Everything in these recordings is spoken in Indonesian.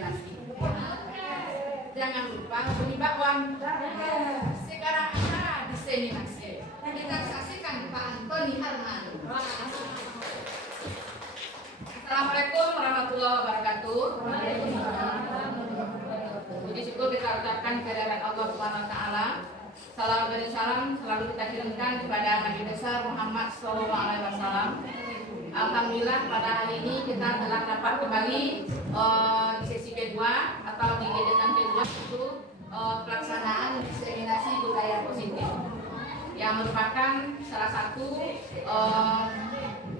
nasi. Jangan lupa beli bakwan. Sekarang acara diseminasi. Kita saksikan Pak Antoni Harman. Assalamualaikum warahmatullahi wabarakatuh. Puji syukur kita ucapkan kehadiran Allah Subhanahu wa taala. Salam dan salam selalu kita kirimkan kepada Nabi besar Muhammad SAW. Alhamdulillah pada hari ini kita telah dapat kembali di sesi kedua atau di kegiatan kedua itu pelaksanaan diseminasi budaya positif yang merupakan salah satu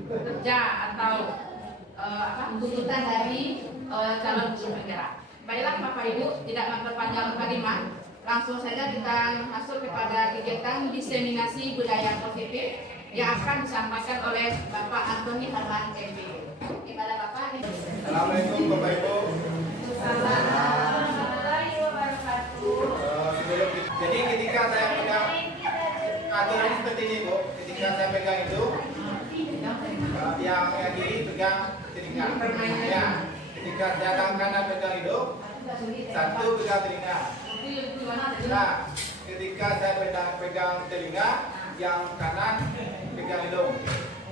kerja atau tuntutan dari calon guru penggerak. Baiklah Bapak Ibu, tidak memperpanjang kalimat, langsung saja kita masuk kepada kegiatan diseminasi budaya positif yang akan disampaikan oleh Bapak Antoni Harman MB. Kepada Bapak. Assalamualaikum Bapak Ibu. Jadi ketika saya pegang aturan seperti ini Bu, ketika saya pegang itu yang kiri pegang telinga. Ya, ketika saya tangan kanan pegang hidung, satu pegang telinga. Nah, ketika saya pegang telinga, yang kanan pegang hidung.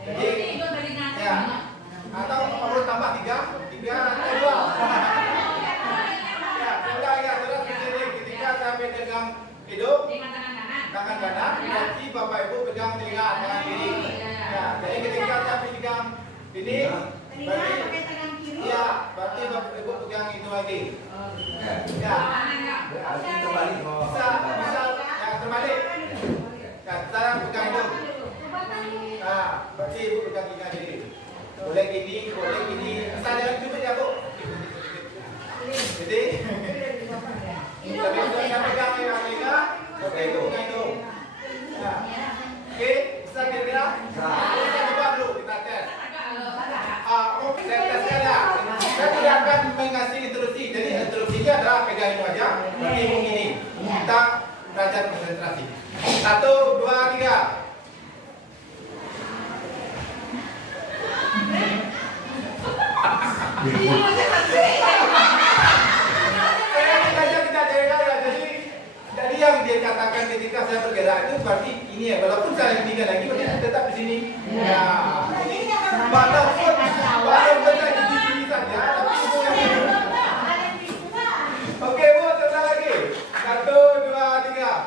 Jadi, ya, atau perlu tambah tiga atau dua. Ya, sudah ya, sudah begini. Ketika saya pegang hidung, tangan kanan, berarti Bapak Ibu pegang telinga tangan kiri. Ya, jadi ketika saya pegang ini, berarti ya, berarti Bapak Ibu pegang itu lagi. Ya, terbalik. Bisa, ya terbalik. Ya, saya pegang hidung. Nah, berarti Ibu pegang telinga kiri. Boleh gini. Saya jangan cubit ya Bu. Jadi, tapi saya pegang telinga, oke Ibu pegang hidung. Ya. Oke, bisa kira-kira? Kita coba dulu, kita tes. Tesnya ada. Saya tidak akan mengasih instruksi. Jadi instruksinya adalah pegang hidung aja. Berarti Ibu gini. Kita belajar konsentrasi. 1, 2, 3. Jadi yang dia katakan ketika saya bergerak itu berarti ini ya, walaupun saya tinggal lagi berarti tetap di sini. Ya, ini walaupun saya di sini saja, tapi itu yang oke Bu, sebentar lagi. 1, 2, 3.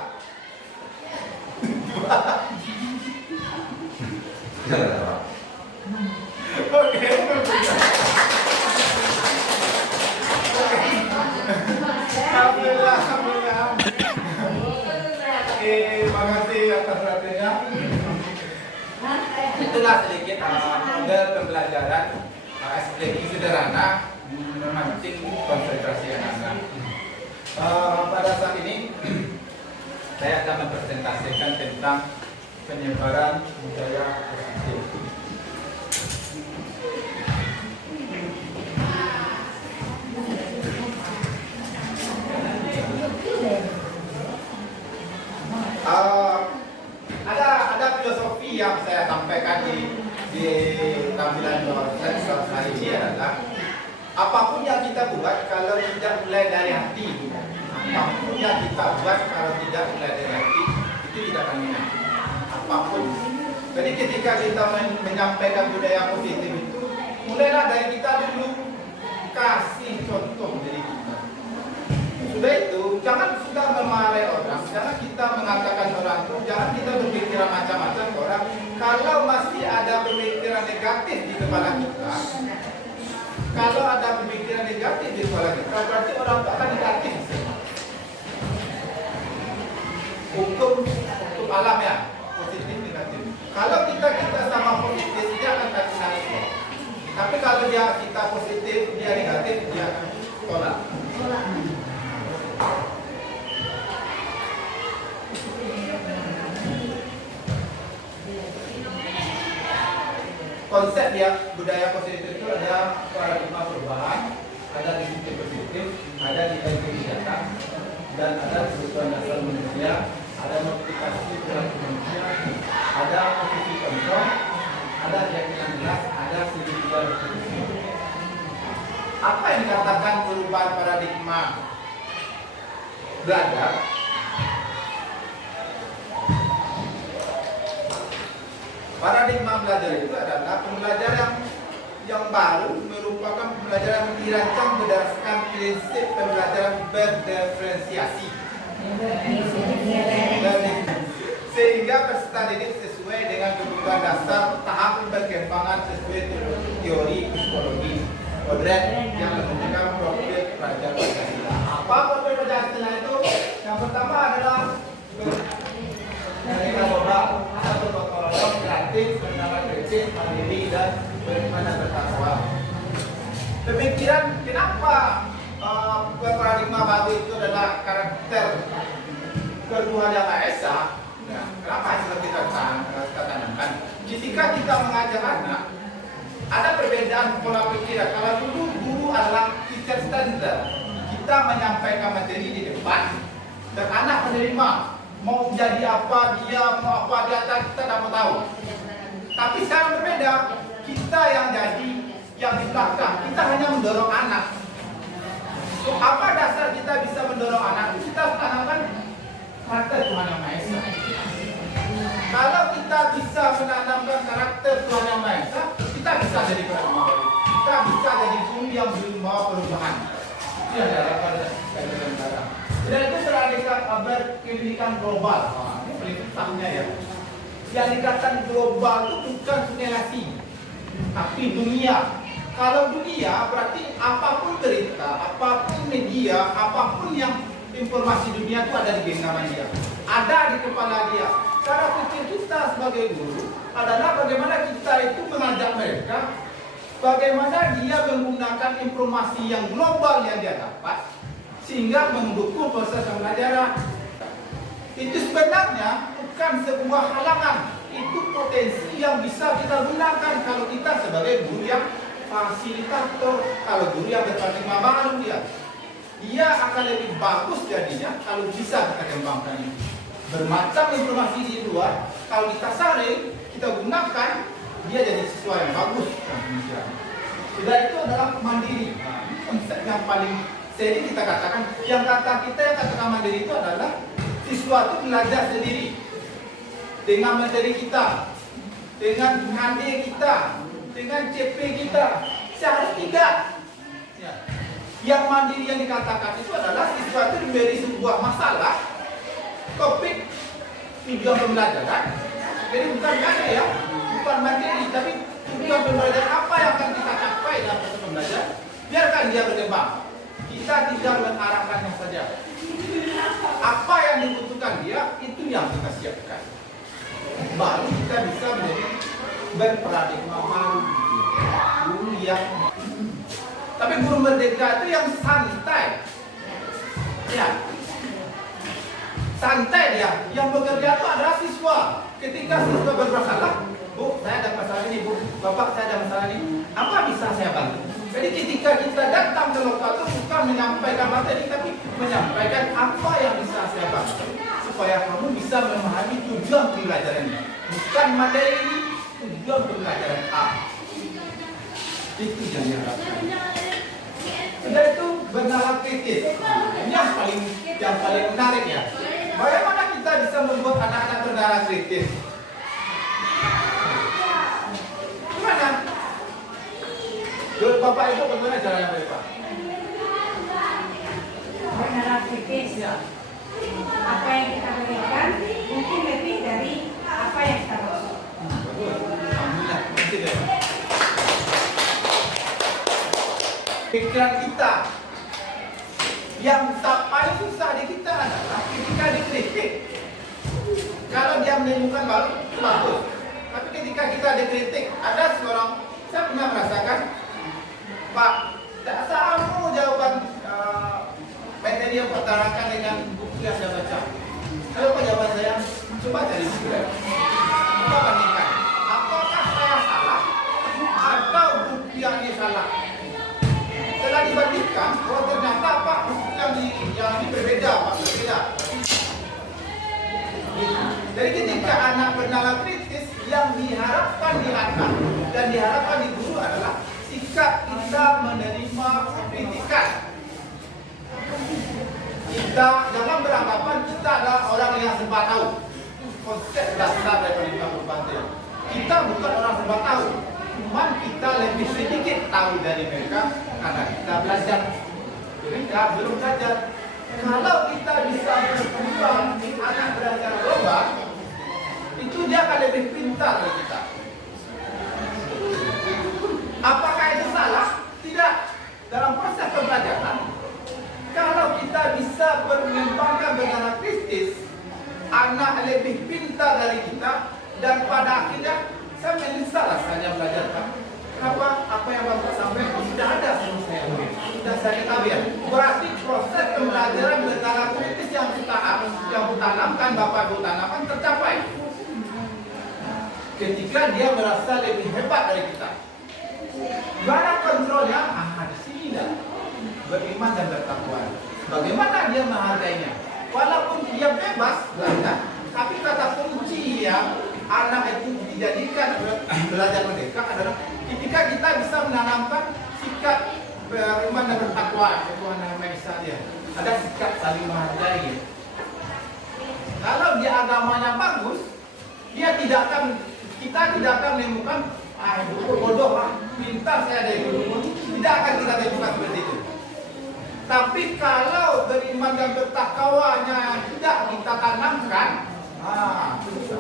Oke. Alhamdulillah. Oke, makasih atas perhatiannya. Itulah sedikit model pembelajaran explaining sederhana memancing konsentrasi anak-anak. Pada saat ini saya akan mempresentasikan tentang penyebaran budaya positif. Ada filosofi yang saya sampaikan di tampilan slide hari ini adalah apapun yang kita buat kalau tidak mulai dari hati, apapun yang kita buat kalau tidak mulai dari hati itu tidak akan enak. Apapun. Jadi ketika kita menyampaikan budaya positif itu mulailah dari kita dulu, kasih contoh dari kita. Sudah itu, jangan sudah memarahi orang, jangan kita mengatakan orang itu, jangan kita berpikiran macam-macam ke orang. Kalau masih ada pemikiran negatif di kepala kita, kalau ada pemikiran negatif di kepala kita, berarti orang itu akan negatif. Hukum alam ya, positif negatif. Kalau kita sama positif, dia akan kasih nangis. Tapi kalau kita positif, dia negatif, dia akan tolak. Konsep ya budaya positif itu ada paradigma perubahan, ada disiplin positif, ada nilai kebijakan, dan ada kebutuhan dasar manusia, ada motivasi perilaku manusia, ada posisi kontrol, ada keyakinan jelas, ada individual. Apa yang dikatakan perubahan belajar, paradigma belajar itu adalah pembelajaran yang baru, merupakan pembelajaran yang dirancang berdasarkan prinsip pembelajaran berdiferensiasi. Sehingga peserta didik sesuai dengan kebutuhan dasar tahap perkembangan sesuai teori psikologi modern yang menentukan profil pelajar Pancasila. Apa profil Pancasila itu? Yang pertama adalah kita modal atau bertolong kreatif, bernama kritis, mandiri dan bagaimana bertakwa. Pemikiran kenapa paradigma baru itu adalah karakter Tuhan Yang Maha Esa. Nah, kenapa seperti kita tanamkan? Ketika kita mengajar anak, ada perbedaan pola pikir. Kalau dulu guru adalah teacher standard, kita menyampaikan materi di depan dan anak menerima. Mau jadi apa dia, mau apa dia, kita tidak mau tahu. Tapi sekarang berbeda, kita yang jadi yang di belakang, kita hanya mendorong anak. So, apa dasar kita bisa mendorong anak? Kita tanamkan karakter Tuhan Yang Maha Esa. Kalau kita bisa menanamkan karakter Tuhan Yang Maha Esa, kita bisa jadi paradigma baru. Kita bisa jadi guru yang membawa perubahan. Itu yang diharapkan dari negara. Dan itu berpendidikan global. Ini paling susahnya ya. Yang dikatakan global itu bukan generasi, tapi dunia. Kalau dunia berarti apapun berita, apapun media, apapun yang informasi dunia itu ada di genggaman dia, ada di kepala dia. Cara pikir kita sebagai guru adalah bagaimana kita itu mengajak mereka, bagaimana dia menggunakan informasi yang global yang dia dapat sehingga mendukung proses pembelajaran. Itu sebenarnya bukan sebuah halangan, itu potensi yang bisa kita gunakan kalau kita sebagai guru yang fasilitator, kalau guru yang berparadigma baru dia akan lebih bagus jadinya kalau bisa kita kembangkan ini. Bermacam informasi di luar, kalau kita saring, kita gunakan, dia jadi siswa yang bagus. Sudah itu adalah mandiri. Nah, ini konsep yang paling sering kita katakan. Yang katakan mandiri itu adalah siswa itu belajar sendiri dengan materi kita, dengan HD kita, dengan CP kita. Seharusnya tidak. Ya. Yang mandiri yang dikatakan itu adalah siswa itu diberi sebuah masalah, topik, tujuan pembelajaran. Jadi bukan ada ya, bukan materi, tapi tujuan pembelajaran apa yang akan kita capai dalam proses pembelajaran. Biarkan dia berkembang. Kita tidak mengarahkannya saja. Apa yang dibutuhkan dia, itu yang kita siapkan. Baru kita bisa menjadi berparadigma baru. Guru yang tapi guru merdeka itu yang santai. Ya. Santai dia. Yang bekerja itu adalah siswa. Ketika siswa bermasalah, Bu, saya ada masalah ini, Bu. Bapak, saya ada masalah ini. Apa bisa saya bantu? Jadi ketika kita datang ke lokal itu bukan menyampaikan materi, tapi menyampaikan apa yang bisa saya bantu supaya kamu bisa memahami tujuan pembelajaran ini. Bukan materi ini, tujuan pembelajaran A. Itu yang diharapkan. Sudah itu bernalar kritis. Ini yang paling menarik ya. Bagaimana kita bisa membuat anak-anak bernalar kritis? Gimana? Bapak Ibu bagaimana caranya Bapak? Bernalar kritis. Ya. Apa yang kita berikan mungkin lebih dari apa yang kita maksud. Bagus. Alhamdulillah. Terima kasih. Pikiran kita yang paling susah di kita adalah ketika dikritik. Kalau dia menemukan baru, bagus. Tapi ketika kita dikritik, ada seorang, saya pernah merasakan, Pak, tak sama jawaban materi yang pertarakan dengan buku yang saya baca. Kalau jawaban saya, coba cari buku ya. Coba bandingkan. Apakah saya salah atau buku yang ini salah? Setelah dibandingkan, oh ternyata apa yang ini berbeda, Pak, berbeda. Jadi ketika anak bernalar kritis, yang diharapkan di anak dan diharapkan di guru adalah sikap kita menerima kritikan. Kita jangan beranggapan kita adalah orang yang serba tahu. Konsep dasar daripada kita berpantai. Kita bukan orang serba tahu. Cuma kita lebih sedikit tahu dari mereka karena kita belajar. Mereka belum belajar. Kalau kita bisa berkembang, anak belajar lomba, itu dia akan lebih pintar dari kita. Apakah itu salah? Tidak. Dalam proses pembelajaran, kalau kita bisa mengembangkan bernama Kristus, anak lebih pintar dari kita, dan pada akhirnya saya menyesal rasanya belajar Pak. Kenapa? Apa yang Bapak sampaikan sudah ada sama saya, sudah saya ketahui. Berarti proses pembelajaran bernama Kristus yang kita tanamkan, Bapak Ibu tanamkan tercapai. Ketika dia merasa lebih hebat dari kita. Mana kontrolnya? Di sini dah. Beriman dan bertakwa. Bagaimana dia menghargainya? Walaupun dia bebas belajar, tapi kata kunci yang anak itu dijadikan belajar merdeka adalah ketika kita bisa menanamkan sikap beriman dan bertakwa ke Tuhan Yang Maha Esa dia. Ada sikap saling menghargai. Kalau dia agamanya bagus, dia tidak akan, kita tidak akan menemukan bodoh lah, pintar saya dari dulu. Tidak akan kita temukan seperti itu. Tapi kalau beriman dan bertakwanya tidak kita tanamkan, susah.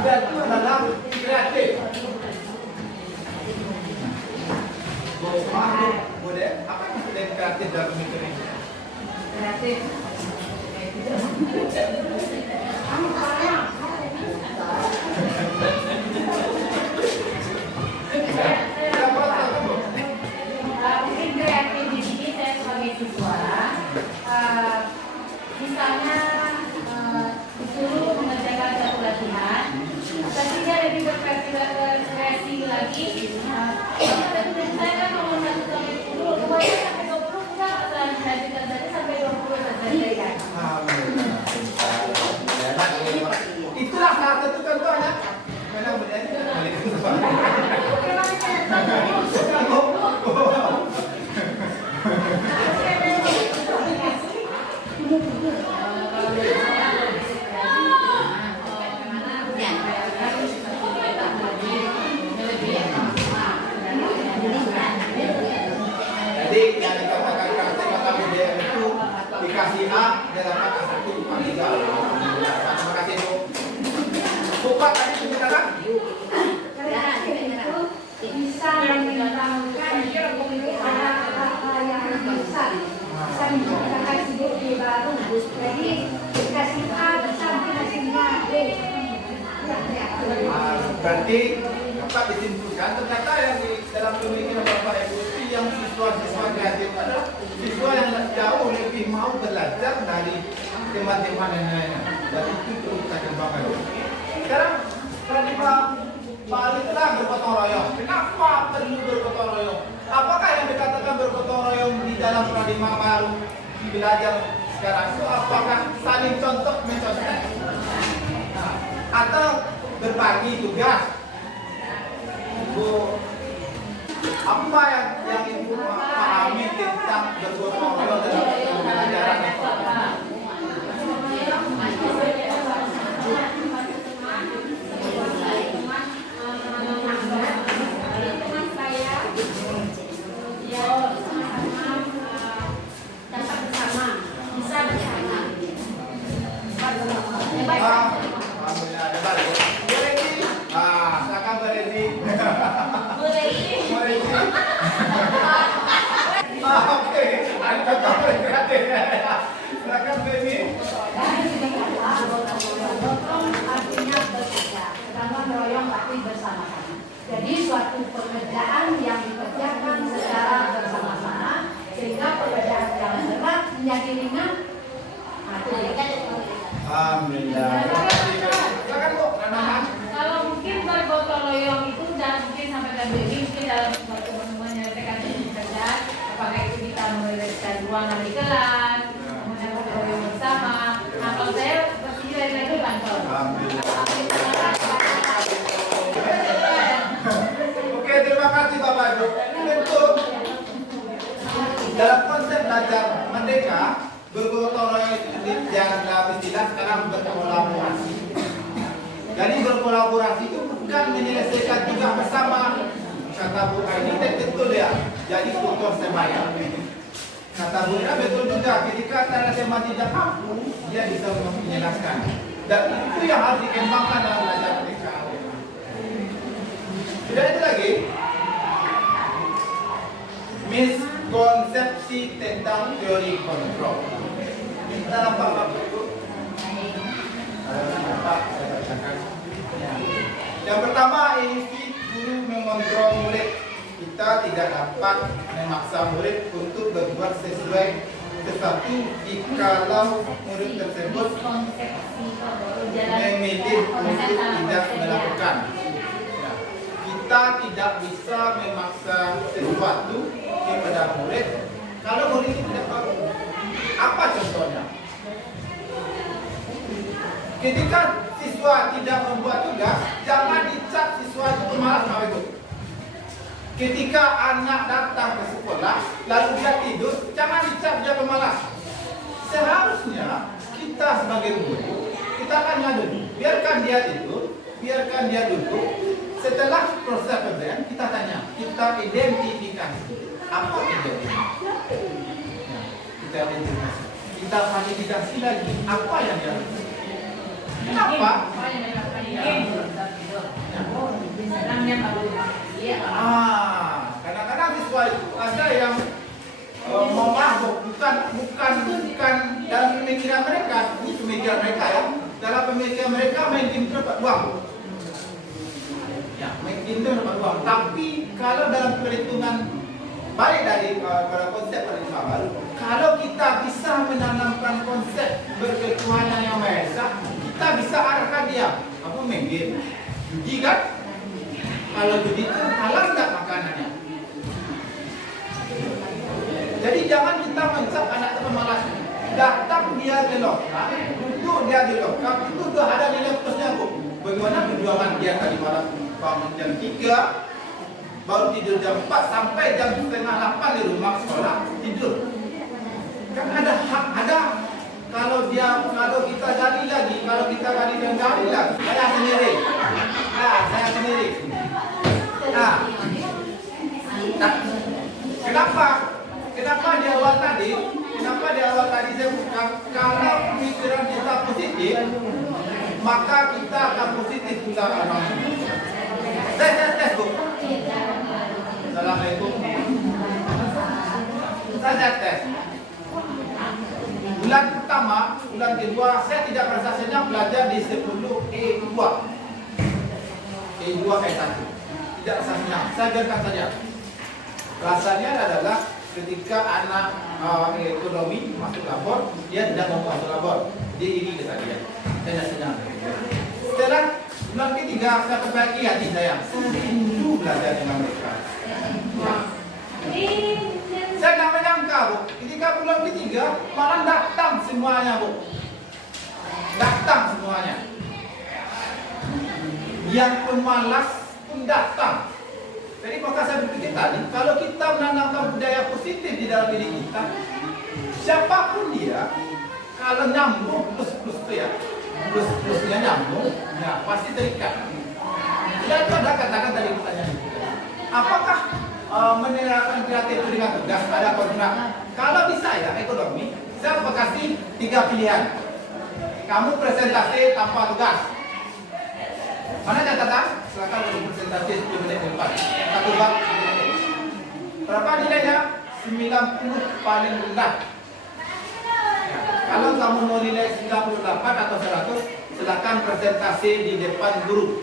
Dan itu adalah kreatif. Boleh? Apa yang maksud dari kreatif dalam pemikiran ini? Kreatif. Mungkin kreatif di sini saya sebagai siswa, misalnya disuruh mengerjakan satu latihan, tapi dia lebih berkreasi lagi. Saya kan ngomong 1 sampai 10, kemudian sampai 20 enggak, lanjutkan saja sampai 20 saja. Itulah salah satu contohnya. Mana jadi yang dikatakan kata dia itu dikasih A, dia dapat A1 panggilan. Terima kasih Bu. Buka tadi sebentar. Bisa mengembangkan hal-hal yang besar, bisa menciptakan ide baru. Jadi dikasih A sampai hasilnya B. Berarti dapat disimpulkan ternyata yang di dalam pemikiran Bapak Ibu itu yang siswa-siswa kreatif adalah siswa yang jauh lebih mau belajar dari teman-teman yang lainnya. Dan itu perlu kita kembangkan. Sekarang paradigma baliklah bergotong royong. Kenapa perlu bergotong royong? Apakah yang dikatakan bergotong royong di dalam paradigma baru belajar sekarang itu apakah saling contoh mencontoh? Atau berbagi tugas? Bu, apa yang Ibu pahami tentang bergotong royong dalam pembelajaran itu? Artinya bekerja, gotong royong tapi bersama-sama. Jadi suatu pekerjaan yang dikerjakan secara bersama-sama sehingga pekerjaan yang berat menjadi ringan. Kalau mungkin bergotong royong itu jangan mungkin sampai dan mungkin dalam suatu menyelesaikan pekerjaan, apakah itu kita menyelesaikan ruangan di kelas, kemudian gotong royong bersama. Nah kalau saya seperti itu kantor. Oke, terima kasih Bapak Ibu. Untuk dalam konsep belajar merdeka, bergotong royong itu yang dalam istilah sekarang berkolaborasi. Jadi berkolaborasi itu bukan menyelesaikan juga bersama. Kata Bu Aini betul ya. Jadi tutor semaya. Kata Bu Ina betul juga. Ketika cara tema tidak mampu, dia bisa menjelaskan. Dan itu yang harus dikembangkan dalam belajar mereka. Sudah itu lagi. Miskonsepsi tentang teori kontrol. Kita nampak apa itu? Yang pertama, insting guru mengontrol murid. Kita tidak dapat memaksa murid untuk berbuat sesuai sesuatu jikalau murid tersebut memilih untuk tidak melakukan. Kita tidak bisa memaksa sesuatu kepada murid kalau murid itu tidak tahu. Apa contohnya? Ketika siswa tidak membuat tugas, jangan dicap siswa itu pemalas apa itu. Ketika anak datang ke sekolah, lalu dia tidur, jangan dicap dia pemalas. Seharusnya kita sebagai guru, kita tanya dulu, biarkan dia tidur, biarkan dia duduk. Setelah proses pemberian, kita tanya, kita identifikasi apa identifikasi. Kita identifikasi, kita validasi lagi apa yang dia lakukan. Kenapa? Kadang-kadang siswa itu ada yang mau masuk, bukan dalam pemikiran mereka, ini pemikiran mereka ya. Dalam pemikiran mereka main game dapat uang. Ya, main game dapat uang. Tapi kalau dalam perhitungan balik dari pada konsep paradigma baru, kalau kita bisa menanamkan konsep berketuhanan yang Maha Esa, kita bisa arahkan dia. Apa main game? Judi kan? Kalau judi itu halal nggak makanannya? Jadi jangan kita mencap anak pemalas. Datang dia di lokal, duduk dia di lokal, itu sudah ada nilai plusnya bu. Bagaimana perjuangan dia tadi malam bangun jam 3, baru tidur jam 4 sampai jam 7:30 di rumah sekolah tidur. Kan ada hak, ada. Kalau kita gali lagi, kalau kita gali dan gali lagi, saya sendiri. Kenapa di awal tadi saya bukan kalau pikiran kita positif, maka kita akan positif juga orang. Saya tes bu. Assalamualaikum. Saya tes. Bulan pertama, bulan kedua, saya tidak merasa senang belajar di 10 E2. E2 E1. Tidak rasa senang. Saya biarkan saja. Rasanya adalah ketika anak ekonomi masuk labor, dia tidak mau masuk labor. Dia iri ke saya. Saya tidak senang. Setelah bulan ketiga, saya perbaiki hati saya. Saya rindu belajar dengan mereka. Saya tidak menyangka bu, ketika bulan ketiga malah datang semuanya bu, datang semuanya. Yang pemalas pun datang. Jadi maka saya berpikir tadi, kalau kita menanamkan budaya positif di dalam diri kita, siapapun dia, kalau nyambung plus itu ya, plusnya nyambung, ya pasti terikat. Tidak ada katakan tadi pertanyaan itu. Apakah menerapkan kreatif itu dengan tugas ada kontrak? Kalau di saya ekonomi, saya kasih 3 pilihan. Kamu presentasi tanpa tugas. Mana catatan? Silakan untuk presentasi 10 menit ke depan. Satu bab. Berapa nilainya? 90 paling rendah. Ya, kalau kamu mau nilai 98 atau 100, silakan presentasi di depan guru.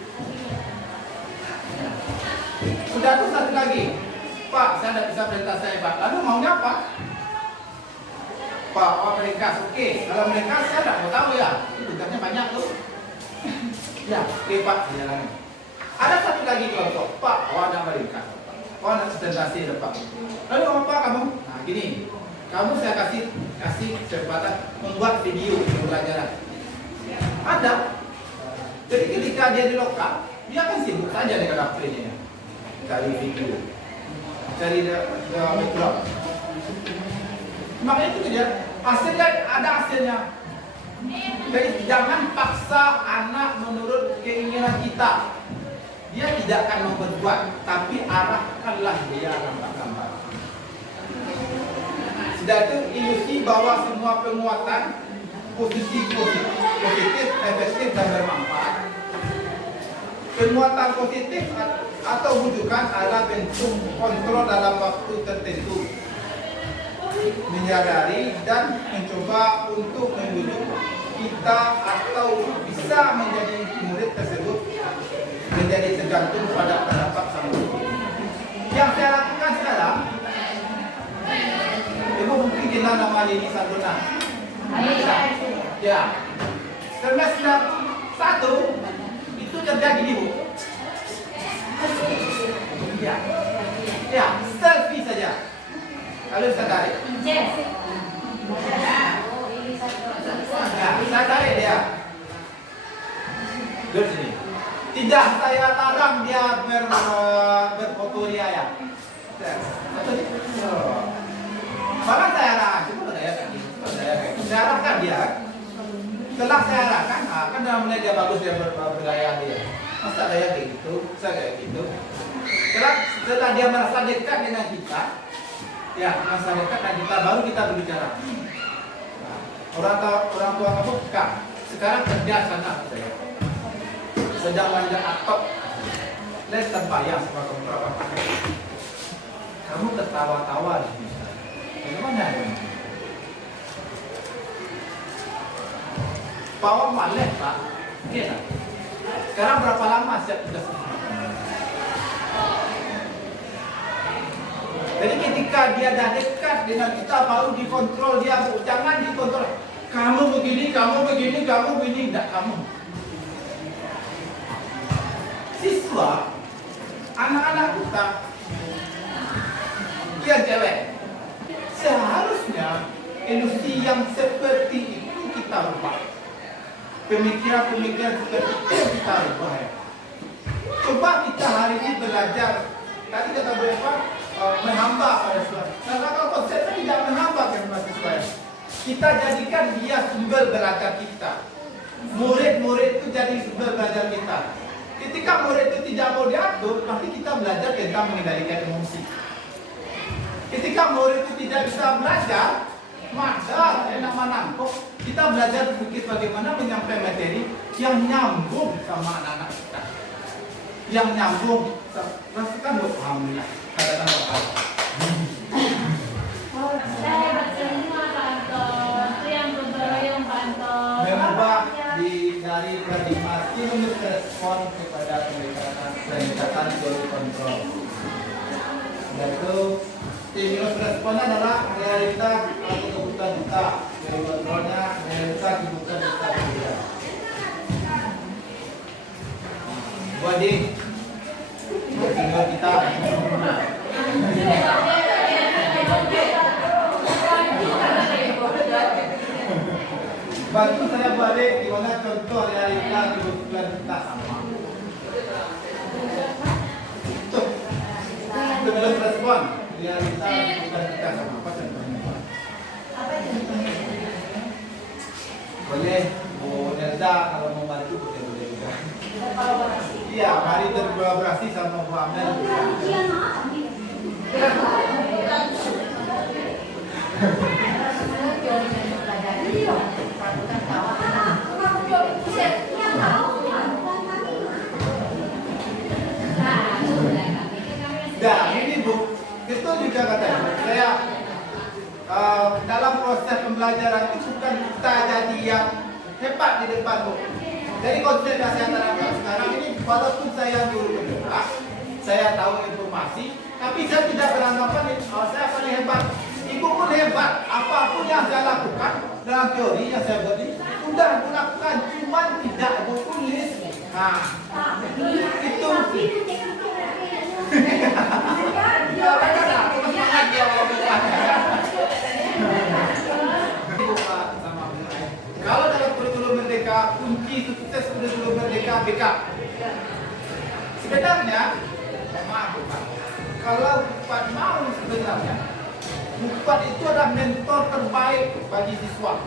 Sudah tuh satu lagi. Pak, saya tidak bisa presentasi Pak. Lalu maunya apa? Pak, mereka oke. Kalau mereka saya tidak mau tahu ya. Itu tugasnya banyak tuh. Ya, oke Pak, jalan. Ada satu lagi kelompok. Pak, ada mereka. Ada presentasi Pak. Lalu apa kamu? Nah, gini. Kamu saya kasih kesempatan membuat video pembelajaran. Ada. Jadi ketika dia di lokal, dia akan sibuk saja dengan HP-nya. Cari video, cari background. Makanya itu dia, hasilnya ada hasilnya. Jadi jangan paksa anak menurut keinginan kita. Dia tidak akan mau berbuat, tapi arahkanlah dia gambar-gambar. Sudah itu ilusi bahwa semua penguatan positif, efektif dan bermanfaat. Penguatan positif atau bujukan adalah bentuk kontrol dalam waktu tertentu, menyadari dan mencoba untuk membujuk kita atau bisa menjadi murid tersebut menjadi tergantung pada pendapat sang guru. Yang saya lakukan sekarang, ibu mungkin kenal nama Lini Sandona. Ya, semester 1 itu kerja gini bu. Ya, selfie saja. Kalau bisa tarik. Ya, saya tarik dia. Duduk sini. Tidak saya larang dia berfoto dia ya. Bahkan saya larang, saya arahkan dia. Setelah saya arahkan, kan dalam mulai dia bagus dia bergaya dia. Masa gaya kayak gitu, saya kayak gitu. Setelah dia merasa dekat dengan kita, ya merasa dekat dengan kita, baru kita berbicara. Orang tua kamu bukan. Sekarang kerja sana saya. Sedang manjat atap. Lihat terbayang sama kamu berapa kali. Kamu tertawa-tawa di sini. Bagaimana ini? Bawa malek pak. Iya. Sekarang berapa lama siap tugas? Jadi ketika dia dah dekat dengan kita baru dikontrol dia, jangan dikontrol. Kamu begini, tidak kamu. Siswa, anak-anak kita, yang cewek, seharusnya ilusi yang seperti itu kita ubah. Pemikiran-pemikiran seperti itu kita ubah. Coba kita hari ini belajar. Tadi kata Bu Eva, menghamba pada siswa. Nah, kalau konsepnya tidak menghamba ke mahasiswa, kita jadikan dia sumber belajar kita. Murid-murid itu jadi sumber belajar kita. Ketika murid itu tidak mau diatur, nanti kita belajar tentang mengendalikan emosi. Ketika murid itu tidak bisa belajar, maka enak menangkap. Kita belajar sedikit bagaimana menyampaikan materi yang nyambung sama anak-anak kita. Yang nyambung, rasakan buat alhamdulillah. Katakan apa? Saya berterima Pak Anto, itu yang berbayang Pak Anto. Mengubah dari paradigma stimulus respon kepada peningkatan teori kontrol. Yaitu stimulus respon adalah realitas atau kebutuhan kita. Teori kontrolnya realitas kebutuhan kita berbeda. Buat tinggal kita. Bantu saya balik gimana contoh realitas kebutuhan kita sama. Tuh, stimulus respon realitas kebutuhan kita sama. Apa contohnya? Boleh, Bu Nerza kalau mau bantu boleh juga. Iya, mari berkolaborasi sama Bu Amel. Nah, ini Bu, itu juga katanya. Saya dalam proses pembelajaran itu bukan kita jadi yang hebat di depan Bu. Jadi konsep yang saya terapkan sekarang ini, walaupun saya guru bergerak, saya tahu informasi, tapi saya tidak beranggapan saya paling hebat. Ibu pun hebat, apapun yang saya lakukan dalam teori yang saya buat ini, sudah melakukan, cuman tidak ibu tulis. Nah, itu. Kalau dalam kurikulum merdeka, kunci sukses kurikulum merdeka BK. Sebenarnya, maaf Pak, kalau Pak mau sebenarnya Bupati itu adalah mentor terbaik bagi siswa.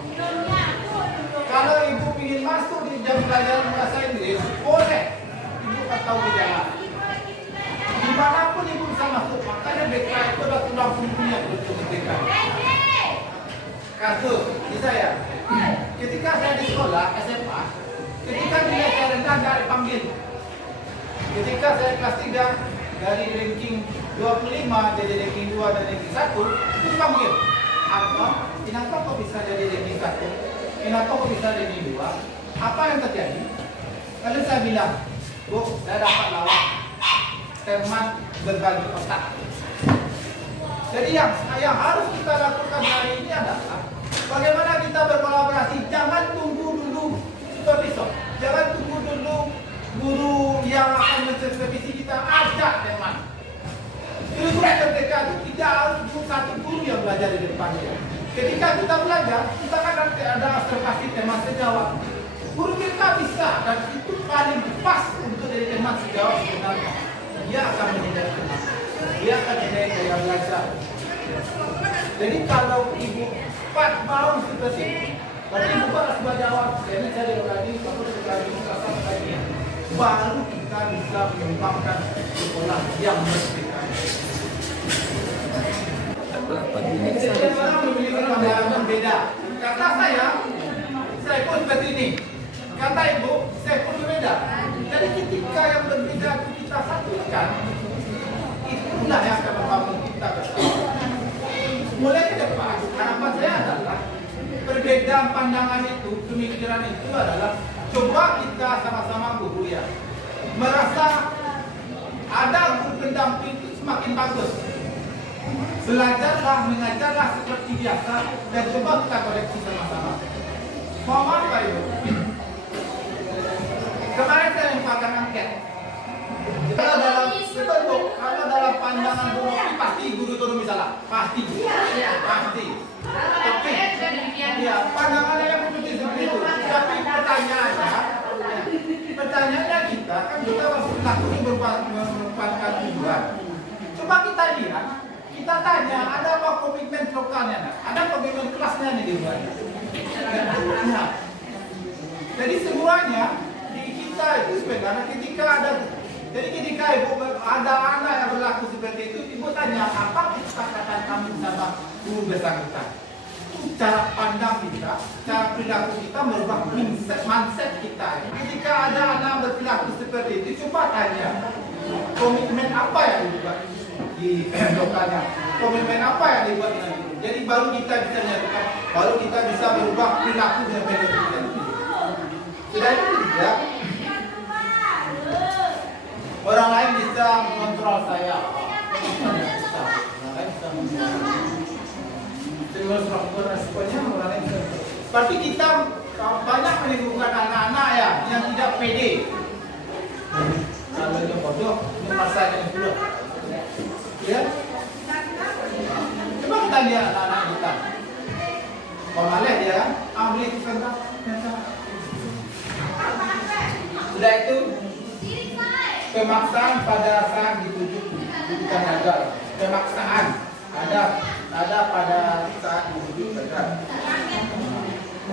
Kalau ibu ingin masuk di jam pelajaran bahasa Inggris, boleh ibu akan tahu jalan. Dimanapun ibu bisa masuk, makanya BK itu adalah tulang punggungnya untuk BK. Kasus di saya, ketika saya di sekolah SMA, ketika nilai saya rendah nggak dipanggil. Ketika saya kelas 3 dari ranking 25 jadi ranking 2 dan ranking 1 itu dipanggil. Apa? Kenapa kok bisa jadi ranking 1? Kenapa kok bisa ranking 2? Apa yang terjadi? Lalu saya bilang, Bu, saya dapat lawak teman berbagi otak. Jadi yang harus kita lakukan hari ini adalah bagaimana kita berkolaborasi. Jangan tunggu dulu supervisor. Jangan tunggu dulu guru yang akan mensupervisi kita, ajak teman. Guru MTK itu tidak harus satu guru yang belajar di depannya. Ketika kita belajar, kita kan ada observasi teman sejawat. Guru kita bisa dan itu paling pas untuk dari teman sejawat sebenarnya. Dia akan menjadi teman. Dia akan menjadi gaya belajar. Jadi kalau ibu mau seperti itu, berarti ibu harus berjawab. Jadi saya lagi, kamu lagi, lagi. Baru kita bisa mengembangkan sekolah yang merdeka. Setiap orang memiliki pandangan berbeda. Kata saya pun seperti ini. Kata ibu, saya pun berbeda. Jadi ketika yang berbeda itu kita satukan, itulah yang akan membangun kita bersama. Mulai ke depan, harapan saya adalah perbedaan pandangan itu, pemikiran itu adalah coba kita sama-sama guru ya merasa ada guru pendamping itu semakin bagus. Belajarlah, mengajarlah seperti biasa dan coba kita koreksi sama-sama. Mau apa itu? Kemarin saya lemparkan angket. Kalau dalam pandangan guru pasti guru itu salah, pasti. Pasti. Tapi ya pandangannya yang seperti itu. Tapi pertanyaannya kita kan kita masih takut merupakan tujuan. Coba kita lihat, kita tanya ada apa komitmen lokalnya, ada komitmen kelasnya nih di luar. Nah, jadi semuanya di kita itu sebenarnya ketika ibu ada anak yang berlaku seperti itu, ibu tanya apa kesepakatan kamu sama guru bersangkutan. Cara pandang kita, cara perilaku kita merubah mindset kita. Ketika ada anak berperilaku seperti itu, coba tanya komitmen apa yang dibuat di lokalnya, komitmen apa yang dibuat dengan itu. Jadi baru kita bisa nyatakan, baru kita bisa merubah perilaku dan perilaku kita. Sudah itu tidak. Orang lain bisa mengontrol saya. Berarti kita banyak menimbulkan anak-anak ya yang tidak pede. Kalau dia bodoh, memaksakan dulu. Ya. Coba kita lihat anak-anak kita. Kalau malih dia, ambil itu tentang. Sudah itu pemaksaan pada saat dituju bukan gagal. Pemaksaan ada pada saat dituju gagal.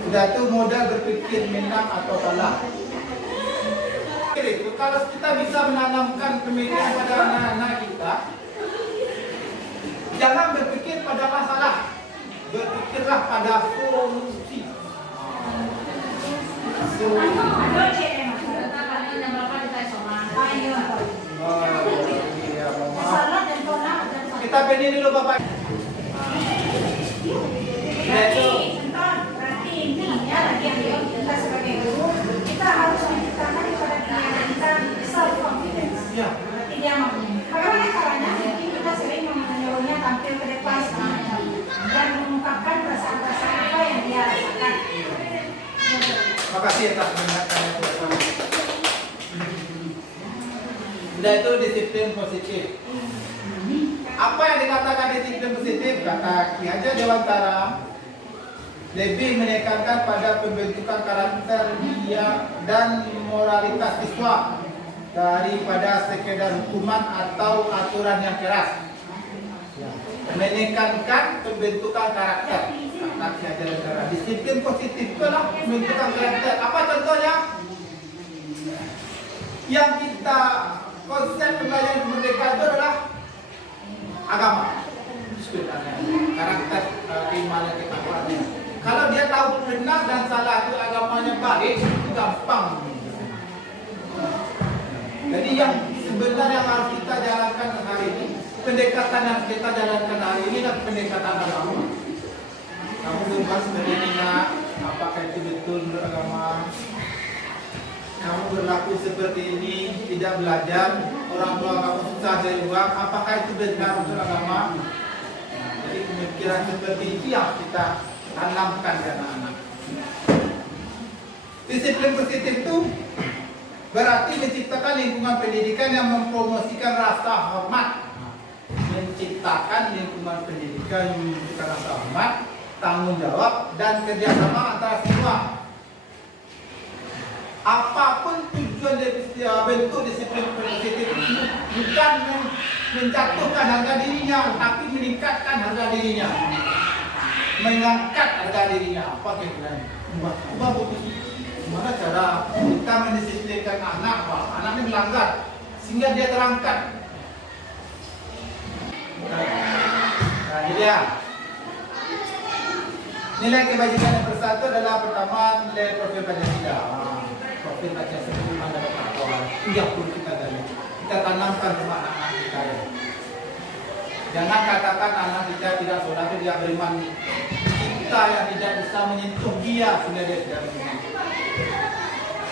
Sudah itu modal berpikir menang atau kalah. Kalau kita bisa menanamkan pemikiran pada anak-anak kita, jangan berpikir pada masalah, berpikirlah pada solusi. Kita pilih dulu Bapak. Berarti intinya lagi yang kita sebagai guru, kita harus menciptakan kepada kita self confidence. Berarti dia bagaimana caranya? Kita sering menyuruhnya tampil ke depan dan mengungkapkan perasaan-perasaan apa yang dia rasakan. Makasih atas mengingatkannya bersama. Sudah itu disiplin positif. Apa yang dikatakan disiplin positif? Kata Ki Hajar Dewantara lebih menekankan pada pembentukan karakter dia dan moralitas siswa daripada sekedar hukuman atau aturan yang keras. menekankan pembentukan karakter. Anak diajar cara disiplin positif itulah pembentukan karakter. Apa contohnya? Yang kita konsep pembelajaran merdeka itu adalah agama, sebenarnya karakter keimanan ketakwaan. Kalau dia tahu benar dan salah itu agamanya baik, itu gampang. Jadi yang sebenarnya yang harus kita jalankan hari ini, pendekatan yang kita jalankan hari ini adalah pendekatan agama. Kamu bebas beriman, apakah itu betul menurut agama? Kamu berlaku seperti ini, tidak belajar, orang tua kamu susah dari luar, apakah itu benar menurut agama? Jadi pemikiran seperti itu yang kita tanamkan ke anak-anak. Disiplin positif itu berarti menciptakan lingkungan pendidikan yang mempromosikan rasa hormat, menciptakan lingkungan pendidikan yang mempromosikan rasa hormat, tanggung jawab dan kerjasama antara semua. Apapun tujuan dari bentuk disiplin positif itu bukan menjatuhkan harga dirinya, tapi meningkatkan harga dirinya, mengangkat harga dirinya. Apa kira-kira? Ubah gimana cara kita mendisiplinkan anak? Anak ini melanggar sehingga dia terangkat. Nah, ini dia. Nilai kebajikan yang bersatu adalah pertama nilai profil Pancasila. Profil Pancasila itu ada ketakwaan. Itu yang perlu kita tanamkan sama anak-anak kita. Jangan katakan anak kita tidak sholat itu dia beriman. Kita yang tidak bisa menyentuh dia sehingga dia tidak beriman.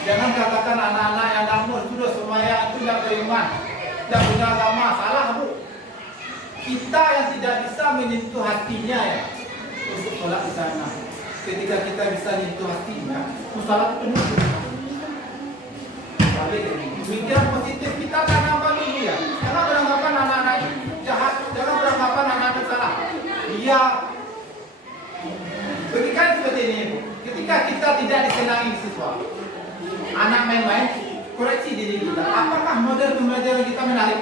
Jangan katakan anak-anak yang namun sudah semuanya itu tidak beriman, tidak punya agama. Salah, Bu. Kita yang tidak bisa menyentuh hatinya ya untuk sholat di sana. Ketika kita bisa menyentuh hatinya, sholat penuh. Pemikiran positif kita tanamkan dulu ya. Jangan beranggapan anak-anak jahat, jangan beranggapan anak-anak salah. Dia berikan seperti ini, Bu. Ketika kita tidak disenangi siswa, anak main-main, koreksi diri kita. Apakah model pembelajaran kita menarik?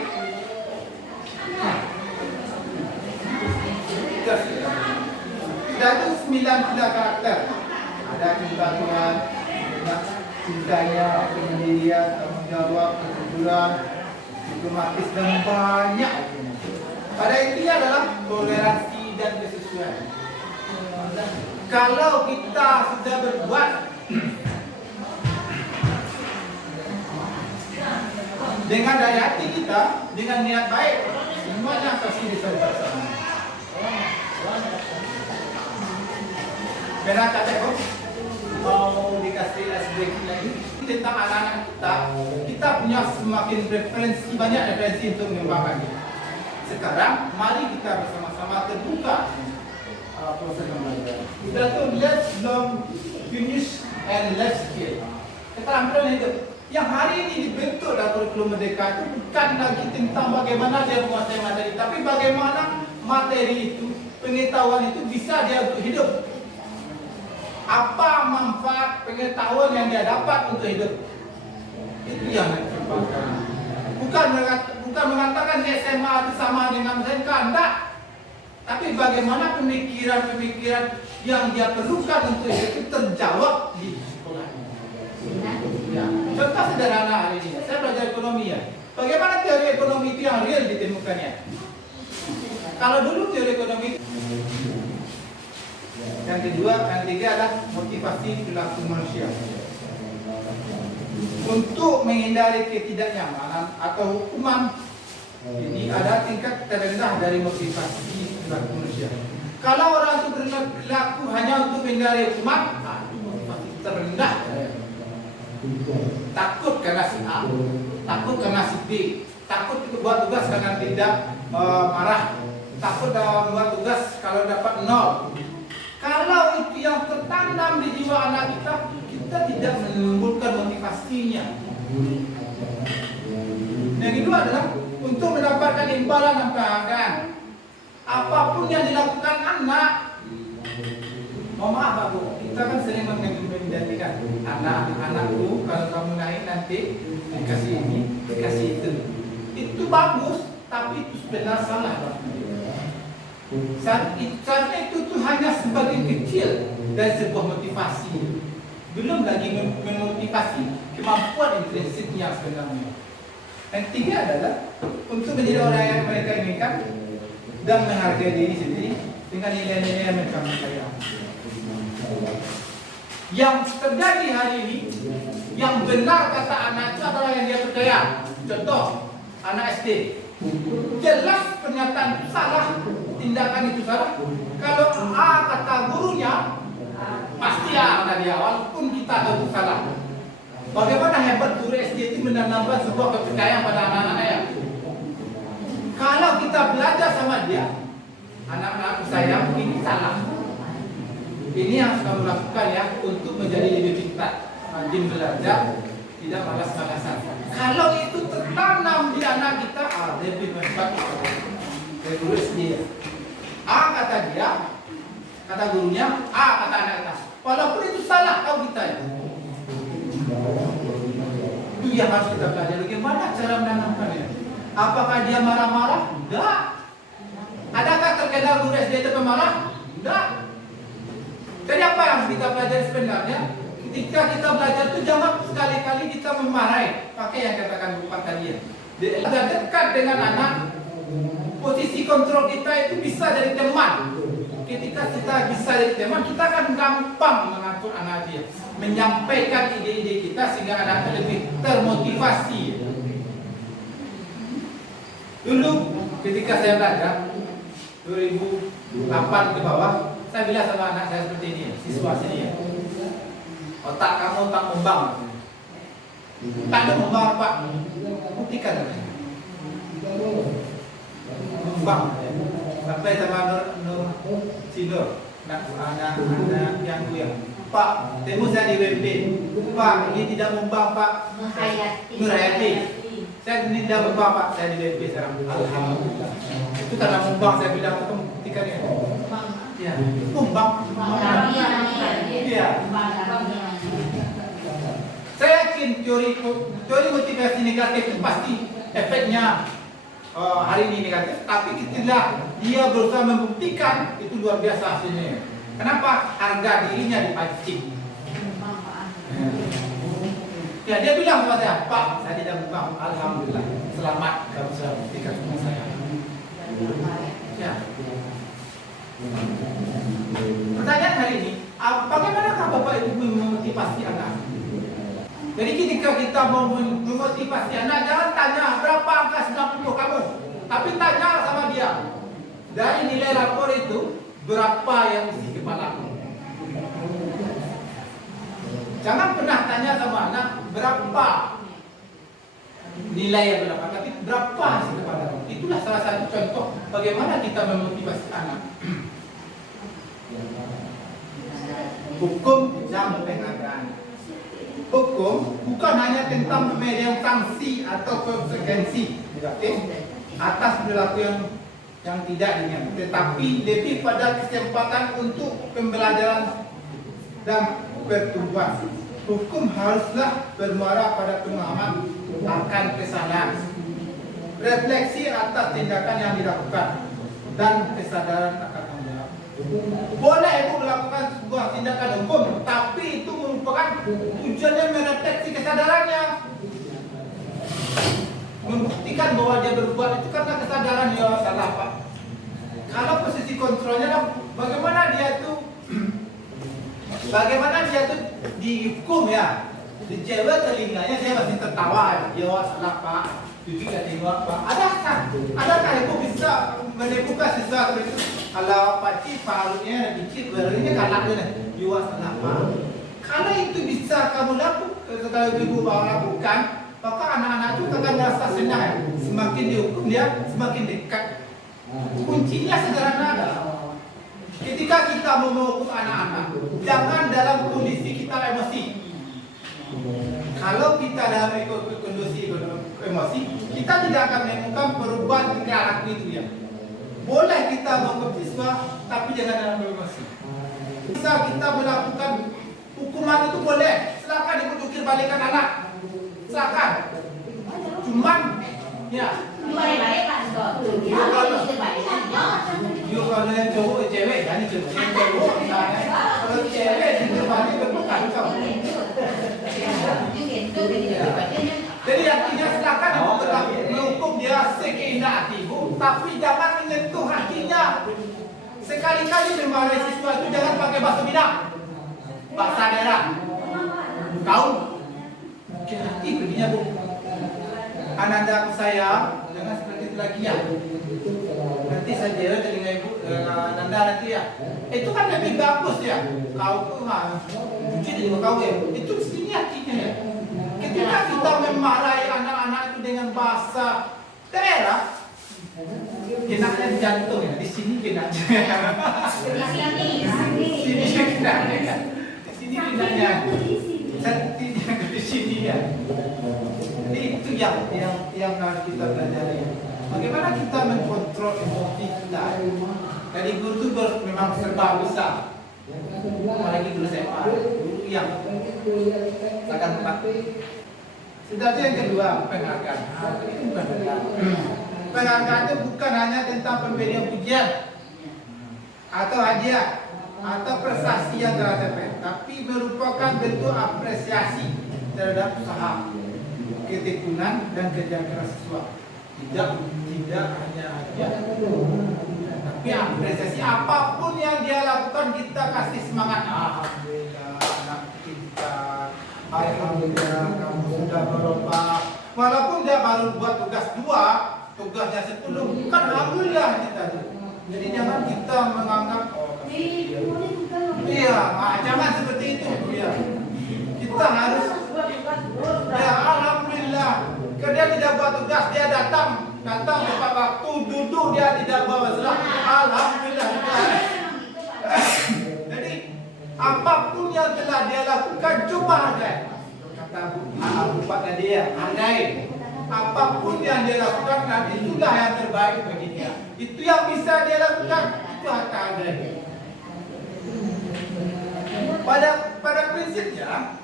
Kita itu 9 karakter. Ada cinta Tuhan, cintanya, penyendirian, tanggung jawab, kejujuran, diplomatis dan banyak. Pada intinya adalah toleransi dan kesesuaian. Kalau kita sudah berbuat dengan dari hati kita, dengan niat baik, semuanya pasti bisa dilaksanakan. Benar kata Bos, mau dikasih SBK lagi tentang anak-anak kita, kita punya semakin referensi, banyak referensi untuk mengembangkannya. Sekarang mari kita bersama-sama terbuka proses pembelajaran. Kita tuh lihat belum finish and left skill. Kita ambil itu. Yang hari ini dibentuk dalam kurikulum Merdeka itu bukan lagi tentang bagaimana dia menguasai materi, tapi bagaimana materi itu, pengetahuan itu bisa dia untuk hidup. Apa manfaat pengetahuan yang dia dapat untuk hidup? Itu yang dikembangkan. Bukan mengatakan SMA itu sama dengan SMK, enggak. Tapi bagaimana pemikiran-pemikiran yang dia perlukan untuk hidup itu terjawab di sekolah. Ya. Contoh sederhana hari ini, saya belajar ekonomi ya. Bagaimana teori ekonomi itu yang real ditemukannya? Kalau dulu teori ekonomi itu, yang ketiga adalah motivasi perilaku manusia. Untuk menghindari ketidaknyamanan atau hukuman, ini ada tingkat terendah dari motivasi perilaku manusia. Kalau orang itu berlaku hanya untuk menghindari hukuman, itu motivasi terendah. Takut karena si A, takut karena si B, takut buat tugas dengan tidak marah, takut dalam buat tugas kalau dapat 0. Kalau itu yang tertanam di jiwa anak kita, kita tidak menimbulkan motivasinya. Yang kedua adalah untuk mendapatkan imbalan dan penghargaan. Apapun yang dilakukan anak, mohon maaf Bu, kita kan sering menjadikan anak-anakku kalau kamu naik nanti dikasih ini, dikasih itu. Itu bagus, tapi itu sebenarnya salah. Seharusnya itu tuh hanya sebagian kecil dari sebuah motivasi. Belum lagi memotivasi kemampuan intrinsik yang sebenarnya. Yang ketiga adalah untuk menjadi orang yang mereka inginkan dan menghargai diri sendiri dengan nilai-nilai yang mereka percaya. Yang terjadi hari ini, yang benar kata anak itu adalah yang dia percaya. Contoh, anak SD. Jelas pernyataan itu salah, tindakan itu salah. Kalau A kata gurunya, pasti A kata dia, walaupun kita tahu itu salah. Bagaimana hebat guru SD itu menanamkan sebuah kepercayaan pada anak-anaknya. Kalau kita belajar sama dia, anak-anakku sayang, ini salah. Ini yang harus kamu lakukan ya untuk menjadi lebih pintar, rajin belajar, tidak malas-malasan. Kalau itu tertanam di anak kita, lebih hebat dari guru SD. A kata dia, kata gurunya, A kata anak kita. Walaupun itu salah, kau kita ya. Itu yang harus kita belajar. Bagaimana cara menanamkannya? Apakah dia marah-marah? Tidak. Adakah terkenal guru SD itu pemarah? Tidak. Jadi apa yang kita pelajari sebenarnya? Ketika kita belajar itu jangan sekali-kali kita memarahi. Pakai yang katakan Bapak tadi ya. Dia dekat dengan anak, posisi kontrol kita itu bisa dari teman. Ketika kita bisa dari teman, kita akan gampang mengatur anak dia, menyampaikan ide-ide kita sehingga anak lebih termotivasi. Dulu ketika saya belajar 2008 ke bawah, saya bilang sama anak saya seperti ini, siswa sini ya. Otak kamu otak membang. Tak ada membang Pak. Buktikan. Membang. Sampai sama Nur Sinur, anak yang gue. Pak, temu saya di WP. Pak, ini tidak membang Pak. Nur Hayati. Saya ini tidak membang Pak. Saya di WP sekarang. Alhamdulillah. Itu karena membang saya bilang ketemu buktikan ya. Ya, membang. Iya. Saya yakin teori motivasi negatif itu pasti efeknya hari ini negatif, tapi ketika dia berusaha membuktikan itu luar biasa hasilnya. Kenapa? Harga dirinya dipancing. Ya, dia bilang sama saya, Pak, saya tidak membang. Alhamdulillah, selamat kamu sudah buktikan sama saya. Ya. Pertanyaan hari ini, bagaimanakah Bapak Ibu memotivasi anak? Jadi ketika kita mau memotivasi anak, jangan tanya berapa angka 90 kamu, tapi tanya sama dia, dari nilai rapor itu berapa yang isi kepala. Jangan pernah tanya sama anak berapa nilai yang berapa, tapi berapa isi kepala. Itulah salah satu contoh bagaimana kita memotivasi anak. Hukum jam penghargaan. Hukum bukan hanya tentang pemberian sanksi atau konsekuensi atas perilaku yang tidak diinginkan, tetapi lebih pada kesempatan untuk pembelajaran dan pertumbuhan. Hukum haruslah bermuara pada pemahaman akan kesalahan, refleksi atas tindakan yang dilakukan, dan kesadaran akan tanggung jawab. Boleh ibu melakukan sebuah tindakan hukum, tapi itu merupakan tujuannya mendeteksi kesadarannya, membuktikan bahwa dia berbuat itu karena kesadaran ya salah Pak. Kalau posisi kontrolnya, bagaimana dia tuh dihukum ya, dijewel telinganya dia masih tertawa, ya salah Pak, jujur ya tengok Pak. Adakah ibu bisa menemukan sesuatu itu? Kalau pakcik parunya dikit, berarti kalaknya, ya salah Pak. Kalau itu bisa kamu lakukan, kalau ibu mau lakukan, maka anak-anak itu akan merasa senang. Semakin dihukum dia, semakin dekat. Kuncinya sederhana adalah ketika kita mau menghukum anak-anak, jangan dalam kondisi kita emosi. Kalau kita dalam kondisi emosi, kita tidak akan menemukan perubahan tingkah laku itu ya. Boleh kita menghukum siswa, tapi jangan dalam emosi. Bisa kita melakukan hukuman itu boleh. Silakan ibu jungkir balikan anak. Silakan. Cuman ya. Yuk kalau yang cowok cewek kan itu yang cowok misalnya kalau cewek itu balik berbukan kau. Jadi artinya silakan menghukum dia sekeindah hatimu, tapi jangan menyentuh hatinya. Sekali-kali memarahi siswa itu jangan pakai bahasa Minang, bahasa daerah. Kau hati perginya bu. Ananda aku sayang, jangan seperti itu lagi ya. Nanti saja telinga ibu Ananda nanti ya. Itu kan lebih bagus ya. Kau tuh cuci di kau ya. Itu sini hatinya ya. Ketika kita memarahi anak-anak itu dengan bahasa daerah, kenanya di jantung ya. Di sini kenanya. Di sini kenanya. Di sini kenanya. Di sini ya. Jadi itu yang harus kita pelajari. Bagaimana kita mengkontrol emosi kita. Jadi guru itu memang serba bisa. Apalagi guru SMA, guru yang akan memakai. Sudah yang kedua, penghargaan. Itu bukan penghargaan. Penghargaan itu bukan hanya tentang pemberian pujian atau hadiah atau prestasi yang telah tercapai, tapi merupakan bentuk apresiasi terhadap usaha, ketekunan dan kerja keras siswa. Tidak hanya hadiah, tapi apresiasi apapun yang dia lakukan kita kasih semangat. Alhamdulillah anak kita, alhamdulillah kamu sudah berubah. Walaupun dia baru buat tugas 2, tugasnya 10, kan alhamdulillah kita. Jadi jangan kita menganggap iya, jangan seperti itu. Ya. Kita harus ya alhamdulillah. Kalau dia tidak buat tugas, dia datang tepat waktu, duduk dia tidak bawa salah. Alhamdulillah. Jadi apapun yang telah dia lakukan coba hargai. Kata bupatnya dia, hargai. Apapun yang dia lakukan, itulah yang terbaik bagi dia. Itu yang bisa dia lakukan, itu hargai. Pada prinsipnya,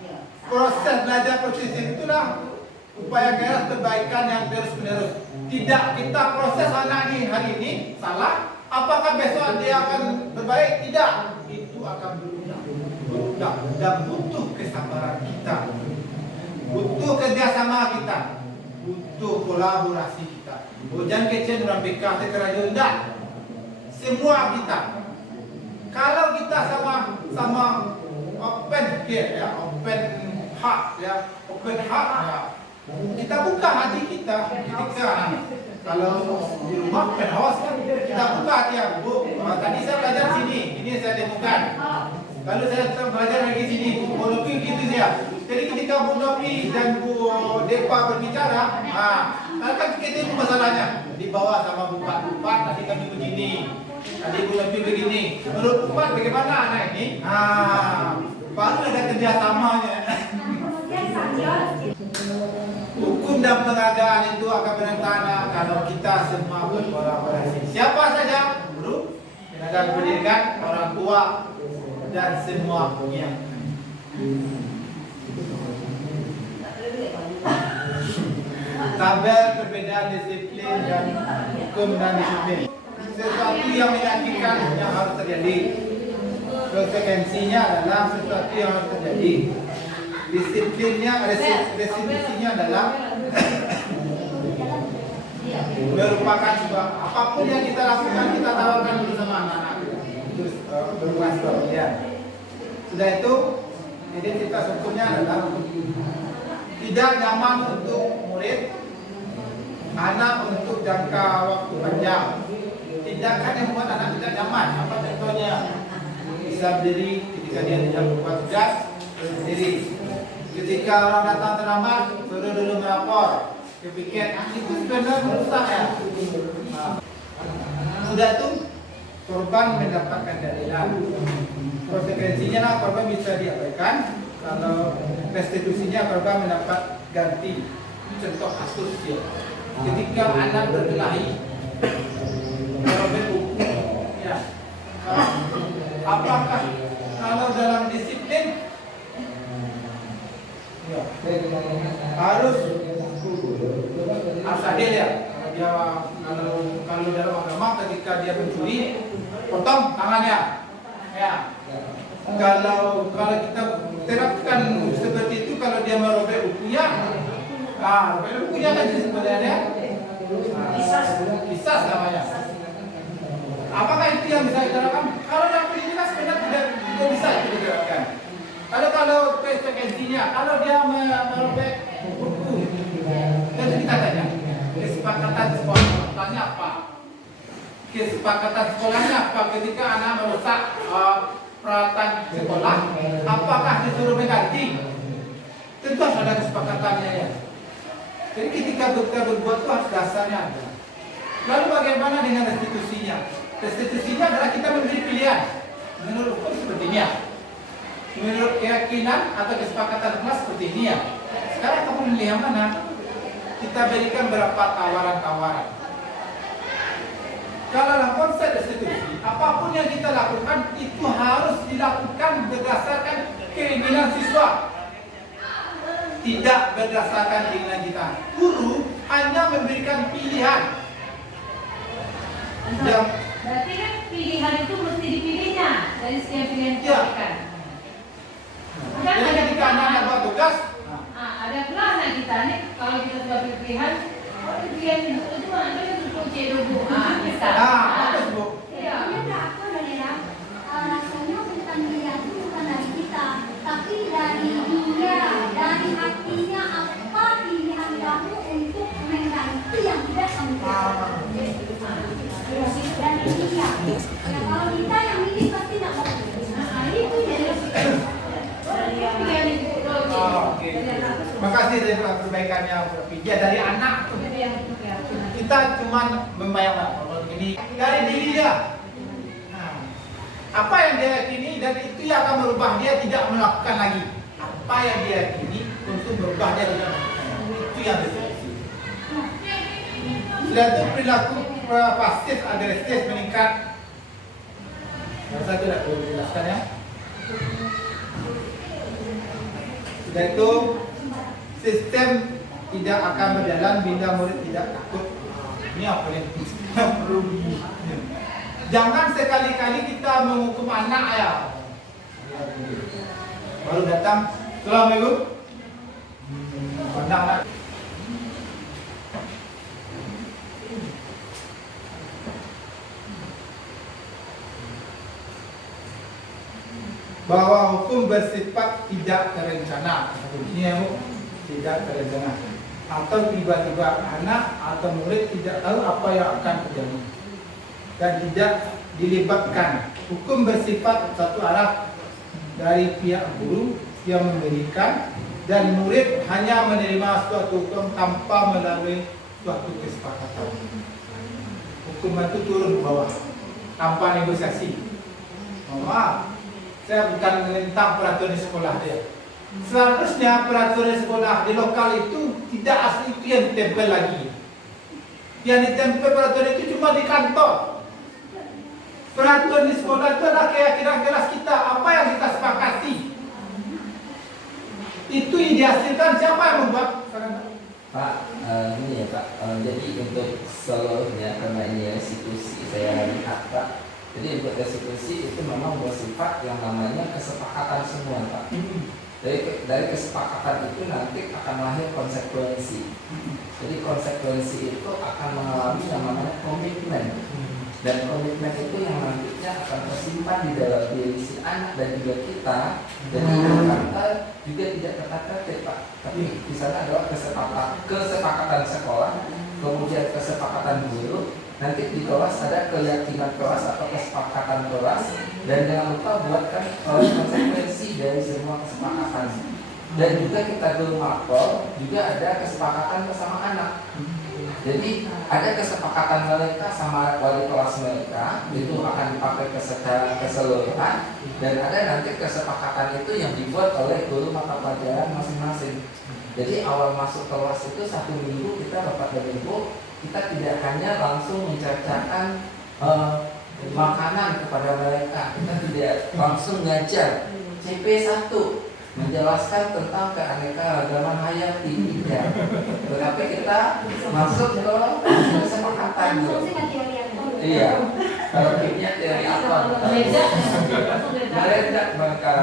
proses belajar persisten itulah upaya keras kebaikan yang terus-menerus. Tidak kita proses anak ini hari ini salah, apakah besok dia akan berbaik? Tidak, itu akan berulang dan butuh kesabaran kita, butuh kerjasama kita, butuh kolaborasi kita. Jangan kecil orang BK sekeraja enggak. Semua kita. Kalau kita sama open care ya, open heart ya, open heart ya. Kita buka hati kita ketika kalau di rumah open house kan kita buka hati ya, Bu. Tadi saya belajar sini, ini saya demokan. Lalu saya belajar lagi sini, Bu Nopi gitu ya. Jadi ketika Bu Nopi dan Bu Depa berbicara, kan kita itu masalahnya dibawa sama Bupat, tadi kami begini. Tadi Bu Nopi begini. Menurut Bupat bagaimana anak ini? Baru ada kerjasamanya. Hukum dan penghargaan itu akan berencana kalau kita semua berkolaborasi. Siapa saja, guru, tenaga pendidikan, orang tua, dan semua yang tabel perbedaan disiplin dan hukum dan disiplin. Sesuatu yang menyakitkan yang harus terjadi. Konsekuensinya adalah sesuatu yang harus terjadi. Restitusinya adalah merupakan sebuah apapun yang kita lakukan kita tawarkan dulu sama anak-anak. Terus berubah ya. Sudah itu identitas hukumnya adalah tidak nyaman untuk murid, anak untuk jangka waktu panjang. Tindakan yang membuat anak tidak nyaman. Apa contohnya? Bisa berdiri ketika dia tidak berbuat tugas, berdiri. Ketika orang datang terlambat, suruh dulu melapor ke piket. Itu sebenarnya merusak ya. Sudah itu korban mendapatkan keadilan. Konsekuensinya korban bisa diabaikan. Kalau restitusinya korban mendapat ganti. Contoh kasus ya. Ketika anak berkelahi, korban hukum, ya. Apakah kalau dalam disiplin ya, harus adil ya, dia kalau dalam agama ketika dia mencuri potong tangannya. Ya. Kalau kita terapkan seperti itu, kalau dia merobek bukunya, robek bukunya kan sebenarnya kisah namanya. Apakah itu yang bisa kita lakukan? Kalau dalam jelas sebenarnya tidak bisa itu diterapkan. Kalau konsekuensinya, kalau dia merobek buku, dan kita tanya kesepakatan sekolahnya apa? Kesepakatan sekolahnya apa ketika anak merusak peralatan sekolah? Apakah disuruh mengganti? Tentu harus ada kesepakatannya ya. Jadi ketika kita berbuat itu harus dasarnya ada. Lalu bagaimana dengan restitusinya? Restitusinya adalah kita memberi pilihan. Menurut hukum seperti ini ya. Menurut keyakinan atau kesepakatan kelas seperti ini ya. Sekarang kamu memilih yang mana? Kita berikan berapa tawaran-tawaran. Kalau dalam konsep restitusi, apapun yang kita lakukan itu harus dilakukan berdasarkan keinginan siswa, tidak berdasarkan keinginan kita. Guru hanya memberikan pilihan. Berarti kan pilihan itu mesti dipilihnya dari sekian pilihan yang diberikan. Jadi ketika anak buat tugas, ada pelana kita nih, kalau kita sudah pilihan, pilihan itu cuma ada yang untuk C2. Bisa. bagus Bu. Iya. Aku adalah rasanya bukan dia itu bukan dari kita, tapi dari dia, dari hatinya apa pilihan kamu untuk mengganti yang tidak kamu pilih. Dan ini ya, kalau kita yang milih pasti tidak mau. Itu jadi Pilihan itu. Oke. Makasih dari perbaikannya Widya dari anak. Kita cuma membayangkan ini dari diri dia. Apa yang dia yakini dan itu yang akan merubah dia tidak melakukan lagi. Apa yang dia yakini untuk merubah dia tidak melakukan. Itu yang definisi. Sudah itu perilaku pasif agresif meningkat. Saya tidak perlu jelaskan ya. Sudah itu sistem tidak akan berjalan bila murid tidak takut. Ini apa nih? Perlu jangan sekali-kali kita menghukum anak ya. Baru datang, Assalamualaikum. Pandang bahwa hukum bersifat tidak terencana. Ini ya Bu, tidak terencana. Atau tiba-tiba anak atau murid tidak tahu apa yang akan terjadi dan tidak dilibatkan. Hukum bersifat satu arah dari pihak guru yang memberikan dan murid hanya menerima suatu hukum tanpa melalui suatu kesepakatan. Hukum itu turun ke bawah tanpa negosiasi. Maaf, saya bukan menentang peraturan di sekolah dia. Seharusnya peraturan sekolah di lokal itu tidak asli itu yang ditempel lagi. Yang ditempel peraturan itu cuma di kantor. Peraturan di sekolah itu adalah keyakinan kelas kita. Apa yang kita sepakati. Itu yang dihasilkan siapa yang membuat? Pak, ini ya Pak. Jadi untuk seluruhnya karena ini restitusi saya lihat Pak. Jadi untuk restitusi itu memang bersifat yang namanya kesepakatan semua Pak. Dari kesepakatan itu nanti akan lahir konsekuensi. Jadi konsekuensi itu akan mengalami yang namanya komitmen. Dan komitmen itu yang nantinya akan tersimpan di dalam diri si anak dan juga kita. Jadi kata juga tidak terkait Pak. Tapi di sana adalah kesepakatan sekolah, kemudian kesepakatan guru. Nanti di kelas ada keyakinan kelas atau kesepakatan kelas, dan jangan lupa buatkan konsekuensi dari semua kesepakatan. Dan juga kita guru mapel juga ada kesepakatan bersama anak. Jadi ada kesepakatan mereka sama wali kelas mereka itu akan dipakai secara keseluruhan, dan ada nanti kesepakatan itu yang dibuat oleh guru mata pelajaran masing-masing. Jadi awal masuk kelas itu 1 minggu kita dapat minggu. Kita tidak hanya langsung mencacakan makanan kepada mereka. Kita tidak langsung ngajar CP1. menjelaskan tentang keanekaragaman hayati tidak. Tetapi kita masuk ke kesepakatan dulu. Iya. Kalau kimia teori apa? Beda. Mereka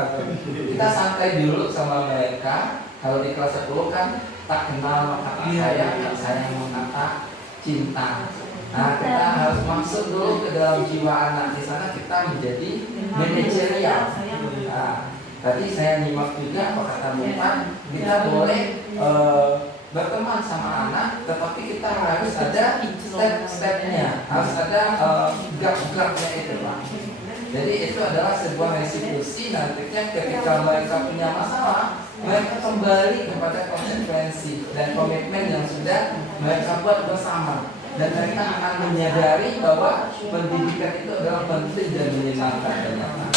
kita santai dulu sama mereka. Kalau di kelas 10 kan tak kenal maka tak sayang, tak sayang maka cinta. Nah, kita harus masuk dulu ke dalam jiwa anak. Di sana kita menjadi manajerial. Nah, tadi saya nyimak juga apa kata Bapak, kita boleh berteman sama anak, tetapi kita harus ada step-stepnya, harus ada gap-gapnya itu, Pak. Jadi itu adalah sebuah restitusi nantinya ketika mereka punya masalah, mereka kembali kepada konsekuensi dan komitmen yang sudah mereka buat bersama. Dan mereka akan menyadari bahwa pendidikan itu adalah penting dan menyenangkan ternyata.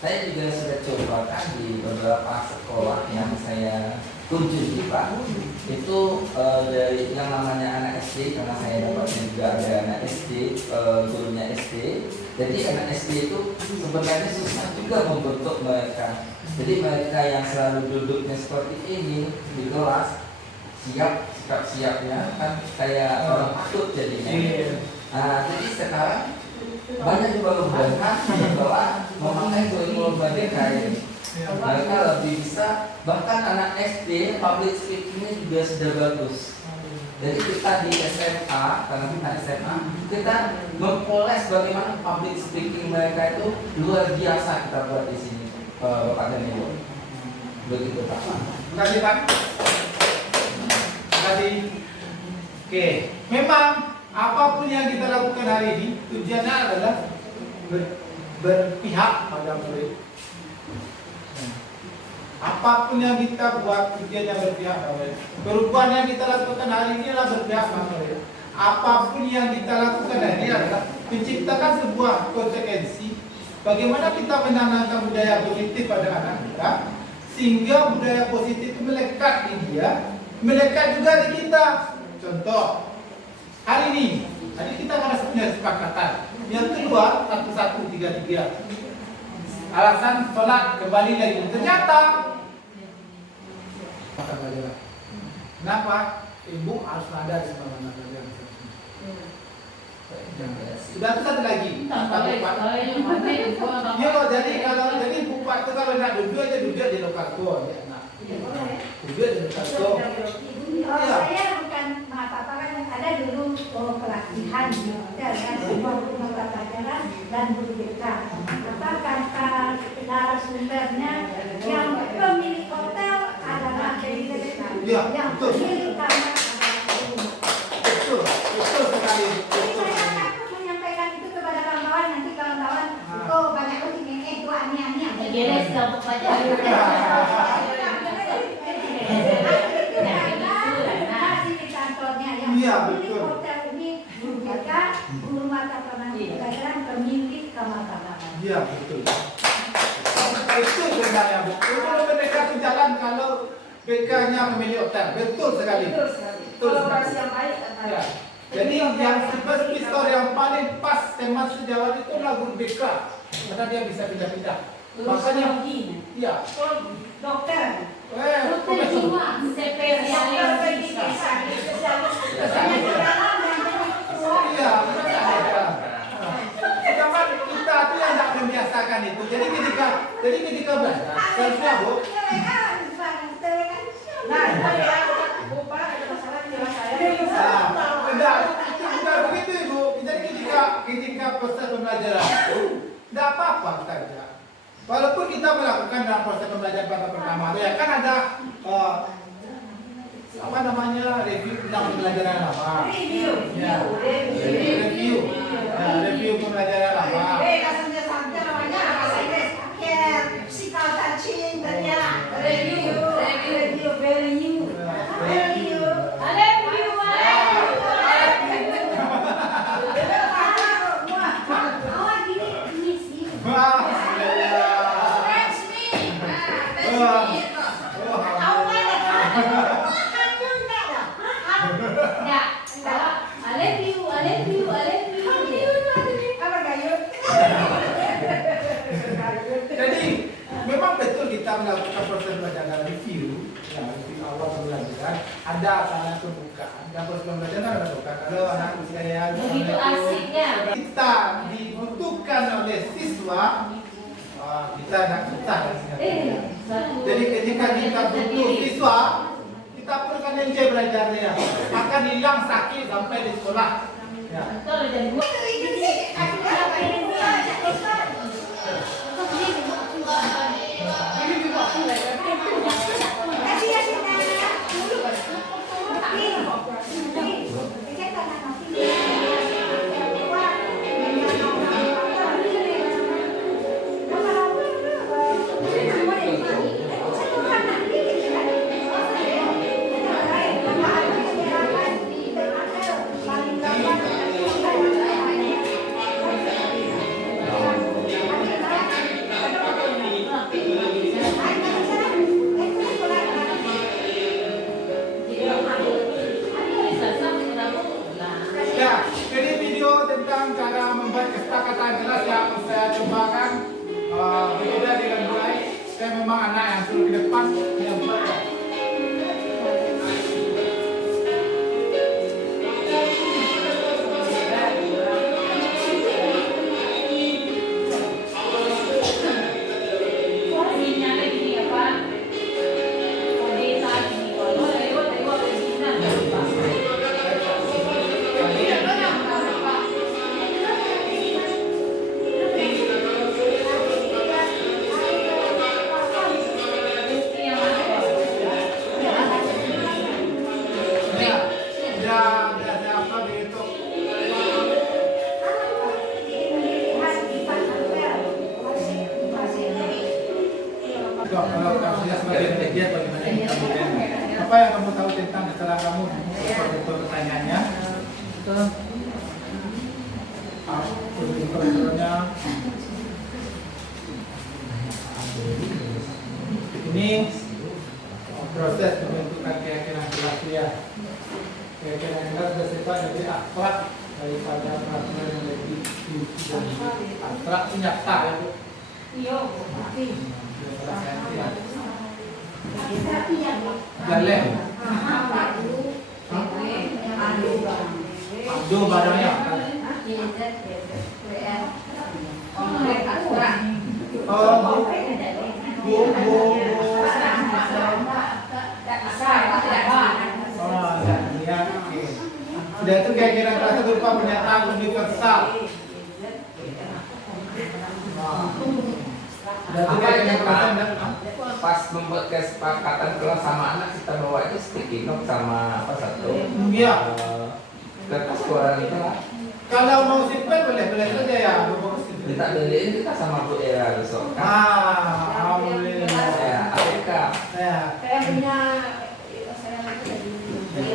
Saya juga sudah coba kan di beberapa sekolah yang saya kunjungi, Pak. Itu dari yang namanya anak SD, karena saya dapatnya juga ada anak SD, gurunya SD. Jadi anak SD itu sebenarnya susah juga membentuk mereka. Jadi mereka yang selalu duduknya seperti ini di kelas, siapnya kan kayak orang takut jadinya. Nah, jadi sekarang banyak juga perubahan setelah memakai kurikulum merdeka ini. Mereka lebih bisa, bahkan anak SD public speakingnya juga sudah bagus. Jadi kita di SMA, karena kita SMA, kita mempoles bagaimana public speaking mereka itu luar biasa kita buat di sini, Bapak dan Ibu. Begitu, Pak. Terima kasih, Pak. Tadi, oke, memang apapun yang kita lakukan hari ini tujuannya adalah berpihak pada murid. Apapun yang kita buat tujuannya berpihak pada murid. Perubahan yang kita lakukan hari ini adalah berpihak pada murid. Apapun yang kita lakukan hari ini adalah menciptakan sebuah konsekuensi. Bagaimana kita menanamkan budaya positif pada anak kita, sehingga budaya positif itu melekat di dia, melekat juga di kita. Contoh, hari ini kita harus punya kesepakatan. Yang kedua, 1133. Alasan sholat kembali lagi. Ternyata, kenapa? Ibu harus ada di mana-mana. Sudah itu satu lagi. Ya, jadi Bupat itu kalau nak duduk aja duduk di lokator. Duduk di lokator. Saya bukan mengapa-apa, kan ada dulu pelatihan dan sebuah mata pelajaran dan guru BK. Apa kata narasumbernya, yang pemilik hotel adalah yang pemilik kamar. Betul sekali. Jadi saya takut menyampaikan itu kepada kawan-kawan, nanti kawan-kawan banyak ini itu aneh-aneh. Beres kelompok pelajaran. Iya, betul. Hotel ini guru BK, guru mata pelajaran, pemilik kamar-kamar. Iya, betul. Betul sebenarnya, betul. Kalau mereka itu jalan kalau BK-nya pemilik hotel, betul sekali. Betul sekali. Ya. Jadi yang spesial yang paling pas tema sejawat itu adalah guru BK, karena dia bisa pindah-pindah. Makanya, iya. Dokter. Profesor. Iya, zaman kita tuh yang tidak membiasakan itu. Jadi ketika belajar, seharusnya Bu. Enggak, itu bukan begitu Ibu. Jadi ketika proses pembelajaran itu, tidak apa-apa saja. Walaupun kita melakukan dalam proses pembelajaran pada pertama, ya kan ada apa namanya review tentang pembelajaran lama. Review pembelajaran lama. ada anak pembukaan. Dan proses pembelajaran ada pembukaan. Kalau anak saya Begitu asiknya. kita dibutuhkan oleh siswa, kita nak susah. Jadi ketika kita butuh siswa, kita perlukan enjoy belajarnya. Akan hilang sakit sampai di sekolah. Ya. Betul, jadi gua Ya, jadi video tentang cara membuat kesepakatan kelas yang saya cobakan berbeda dengan mulai. Saya memang anak yang suruh ke depan yang buat. sinyalnya gini ya Pak. Kode saat ini kalau lewat original ya Pak. Yang mana ya? Ya, apa begitu? Kalau sudah sebagai media bagaimana yang kamu lihat? Apa yang kamu tahu tentang kesalahan kamu? Seperti itu pertanyaannya. Kontrolnya. Ini proses pembentukan keyakinan kelas ya. Keyakinan kelas bersifat lebih abstrak daripada peraturan yang lebih abstrak itu nyata ya Bu. Iya, Galeh. Abdu barangnya. Bu. Ya. Sudah itu keyakinan kelas berupa pernyataan universal. Apa yang pas membuat kesepakatan kelas sama anak kita bawa aja sticky note sama apa satu Iya. kertas koran itu lah. Kalau mau simpen boleh saja ya. Minta beliin kita sama Bu Era besok kan. Alhamdulillah. Ya, Alika. Ya. saya punya saya lagi dari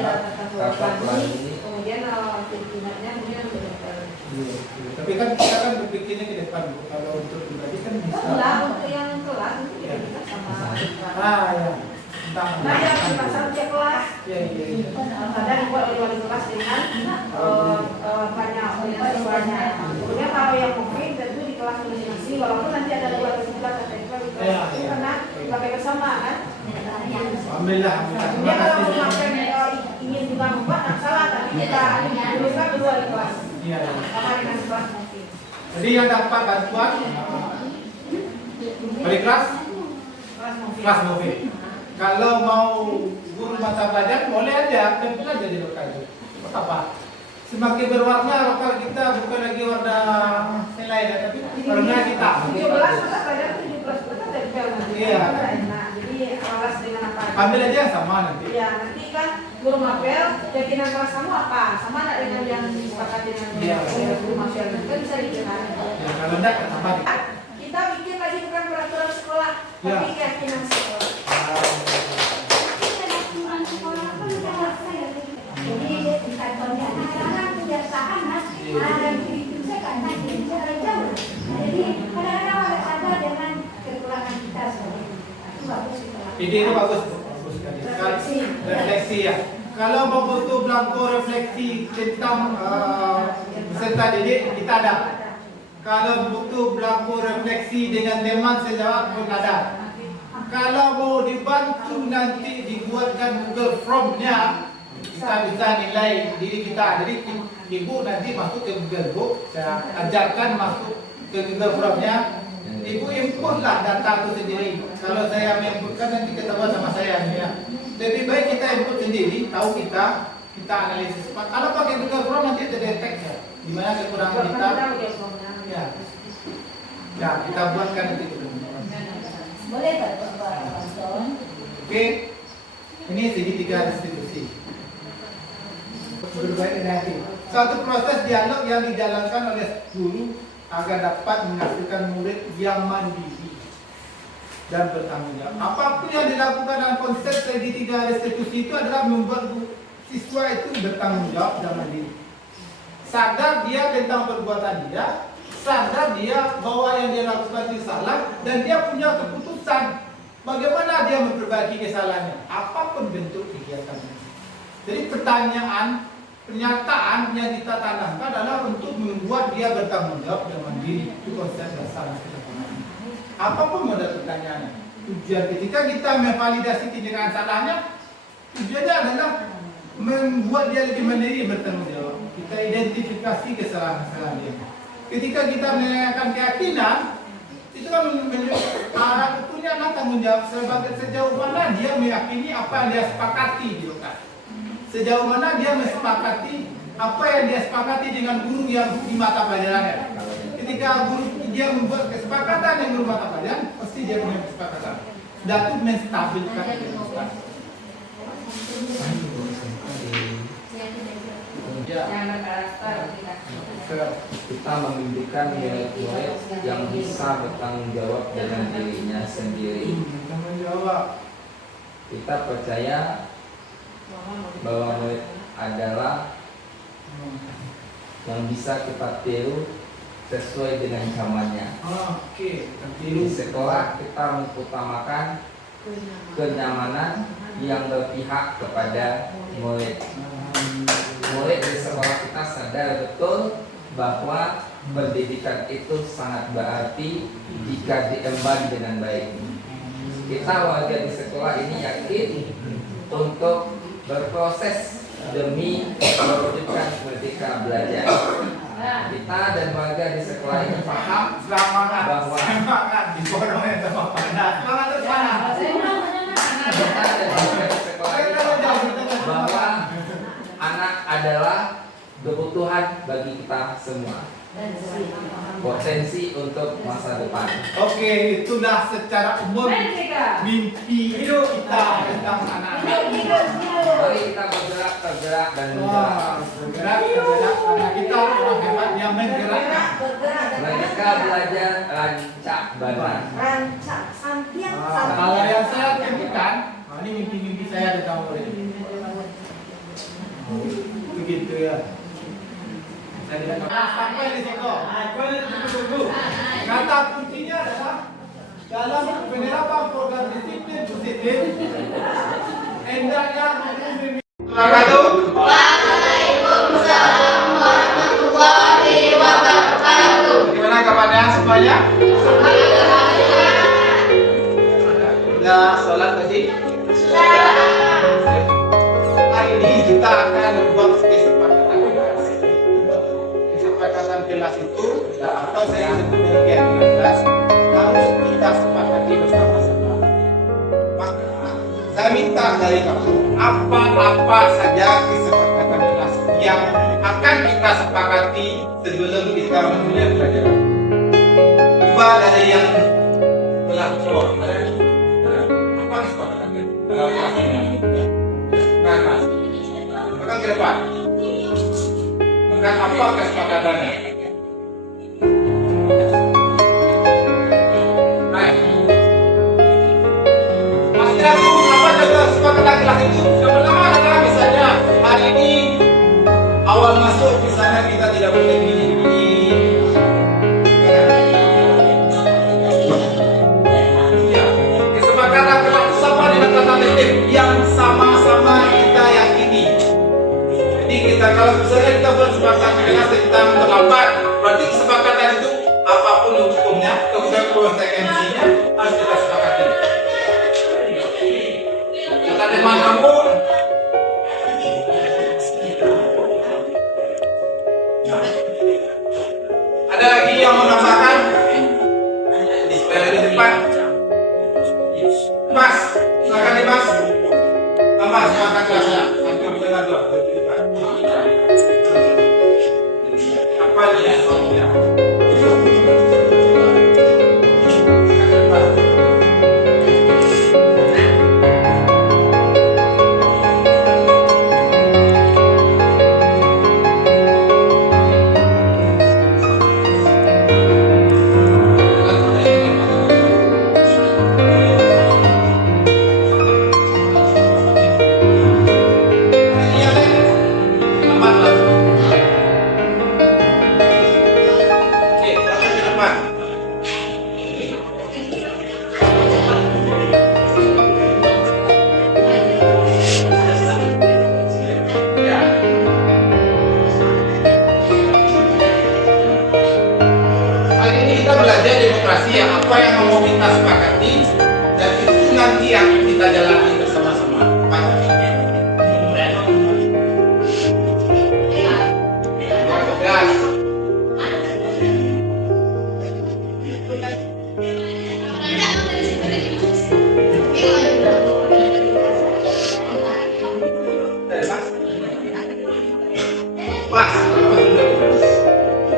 Tata pelan ini. kemudian pimpinan kemudian Tapi kan kita kan berpikirnya ke depan Bu. Kalau untuk pribadi kan bisa. untuk yang kelas itu kita bisa sama Ya. Tentang. nah yang kita setiap kelas Ya. ada dibuat oleh wali kelas dengan banyak siswanya. Kemudian kalau yang mungkin tentu di kelas masing-masing walaupun nanti ada 2 atau 11 atau 12 karena pakai bersama kan. Alhamdulillah. Kemudian Terima kalau kasih. memakai ingin juga membuat tak salah tapi kita tuliskan kedua di kelas Iya. sama dengan kelas mungkin. Jadi yang dapat bantuan dari kelas movie. Kalau mau guru mata pelajaran boleh aja, tempel aja di lokal itu. Apa? Semakin berwarna lokal kita bukan lagi warna selain tapi warna kita. 17 mata pelajaran 17 betul dari nanti. Iya. Nah, jadi kelas dengan apa? Ambil aja yang sama nanti. Iya, nanti kan guru mapel keyakinan kelas kamu apa? Sama enggak dengan yang disepakati dengan guru mapel? Kan bisa dikenal. Ya, kalau enggak tambah. Kita bikin lagi bukan peraturan sekolah, Ya. tapi keyakinan sekolah. Jadi kantornya anak-anak kejaksaan ada itu saya karena ini cara jauh. Jadi kadang-kadang ada dengan kekurangan kita sebagai itu bagus itu. Ide itu bagus sekali. Refleksi ya. Kalau mau butuh belangko refleksi tentang peserta didik kita ada. Kalau butuh belangko refleksi dengan teman sejawat pun ada. kalau mau dibantu nanti dibuatkan Google Form-nya, kita bisa nilai diri kita. Jadi ibu nanti masuk ke Google Book, saya ajarkan masuk ke Google Form-nya. Ibu inputlah data itu sendiri. Kalau saya inputkan nanti ketahuan sama saya nih ya. Lebih baik kita input sendiri, tahu kita analisis. Kalau pakai Google Form nanti terdetek ya, di mana kekurangan kita. Ya. Ya, kita buatkan nanti itu. Boleh Pak Anton? Oke. Ini segitiga restitusi. Berbaik hati. Satu proses dialog yang dijalankan oleh guru agar dapat menghasilkan murid yang mandiri dan bertanggung jawab. Apapun yang dilakukan dalam konsep segitiga restitusi itu adalah membuat siswa itu bertanggung jawab dan mandiri. Sadar dia tentang perbuatan dia, sadar dia bahwa yang dia lakukan itu salah, dan dia punya keputusan bagaimana dia memperbaiki kesalahannya, apapun bentuk kegiatannya. Jadi pernyataan yang kita tanamkan adalah untuk membuat dia bertanggung jawab dan mandiri. Itu konsep dasar kita pahami. Apapun modal pertanyaannya, tujuan ketika kita memvalidasi tindakan salahnya, tujuannya adalah membuat dia lebih mandiri bertanggung jawab. Kita identifikasi kesalahan-kesalahan dia. Ketika kita menanyakan keyakinan, itu kan betulnya adalah tanggung jawab sejauh mana dia meyakini apa yang dia sepakati di lokasi. Sejauh mana dia mesepakati apa yang dia sepakati dengan guru yang di mata pelajarannya. Ketika guru dia membuat kesepakatan yang guru mata pelajaran, pasti dia punya kesepakatan. Dan itu menstabilkan kesepakatan. Kita memimpikan murid-murid yang bisa bertanggung jawab dengan dirinya sendiri. Tanggung jawab. Kita percaya bahwa murid adalah yang bisa kita tiru sesuai dengan zamannya. Oke, Di sekolah kita mengutamakan kenyamanan yang berpihak kepada murid. Murid di sekolah kita sadar betul bahwa pendidikan itu sangat berarti jika diemban dengan baik. Kita warga di sekolah ini yakin untuk berproses demi mewujudkan merdeka belajar. Kita dan warga di sekolah ini paham bahwa diborongnya sama panas. Semangat terus panas. kita dan warga di sekolah ini paham bahwa anak adalah kebutuhan bagi kita semua. Potensi untuk masa depan. Oke, itulah secara umum mimpi kita tentang anak-anak. Mari kita tergerak dan menggerak. Bergerak karena kita orang hebat yang menggerakkan. Mereka belajar rancak badan. Kalau yang saya tentukan, ini mimpi-mimpi saya tentang murid. Begitu ya. Sampai di situ. Tunggu. Kata kuncinya adalah dalam penerapan program disiplin positif, hendaknya Waalaikumsalam warahmatullahi wabarakatuh. Gimana kabarnya semuanya? Sudah sholat tadi? Hari ini kita akan membuat kesepakatan kelas itu, atau saya sebut dengan kelas, harus kita sepakati bersama-sama. Saya minta dari kamu apa-apa saja kesepakatan kelas yang akan kita sepakati sebelum kita memulai pelajaran. Coba dari yang telah keluar, apa kesepakatan kelas ini? Kan mas, maka ke depan. Maka apa kesepakatannya? Kesepakatan kelas itu yang pertama adalah misalnya hari ini awal masuk di sana kita tidak boleh begini. Ya, kesepakatan kelas itu sama dengan kata tertib yang sama-sama kita yakini. Jadi kita kalau misalnya kita bersepakatan kelas tentang terlambat, berarti kesepakatan itu apapun hukumnya, konsekuensinya harus kita sepakati. teman kamu. Ada lagi yang mau nambahkan? Display di depan. Mas, silakan nih Mas. Tambah semangat kelasnya. Antum dengan dua di depan. Apa dia? Apa yang mau kita sepakati dan itu nanti yang kita jalani bersama-sama. Mas,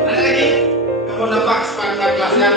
ada lagi? Kamu nampak sepakatan kelasnya?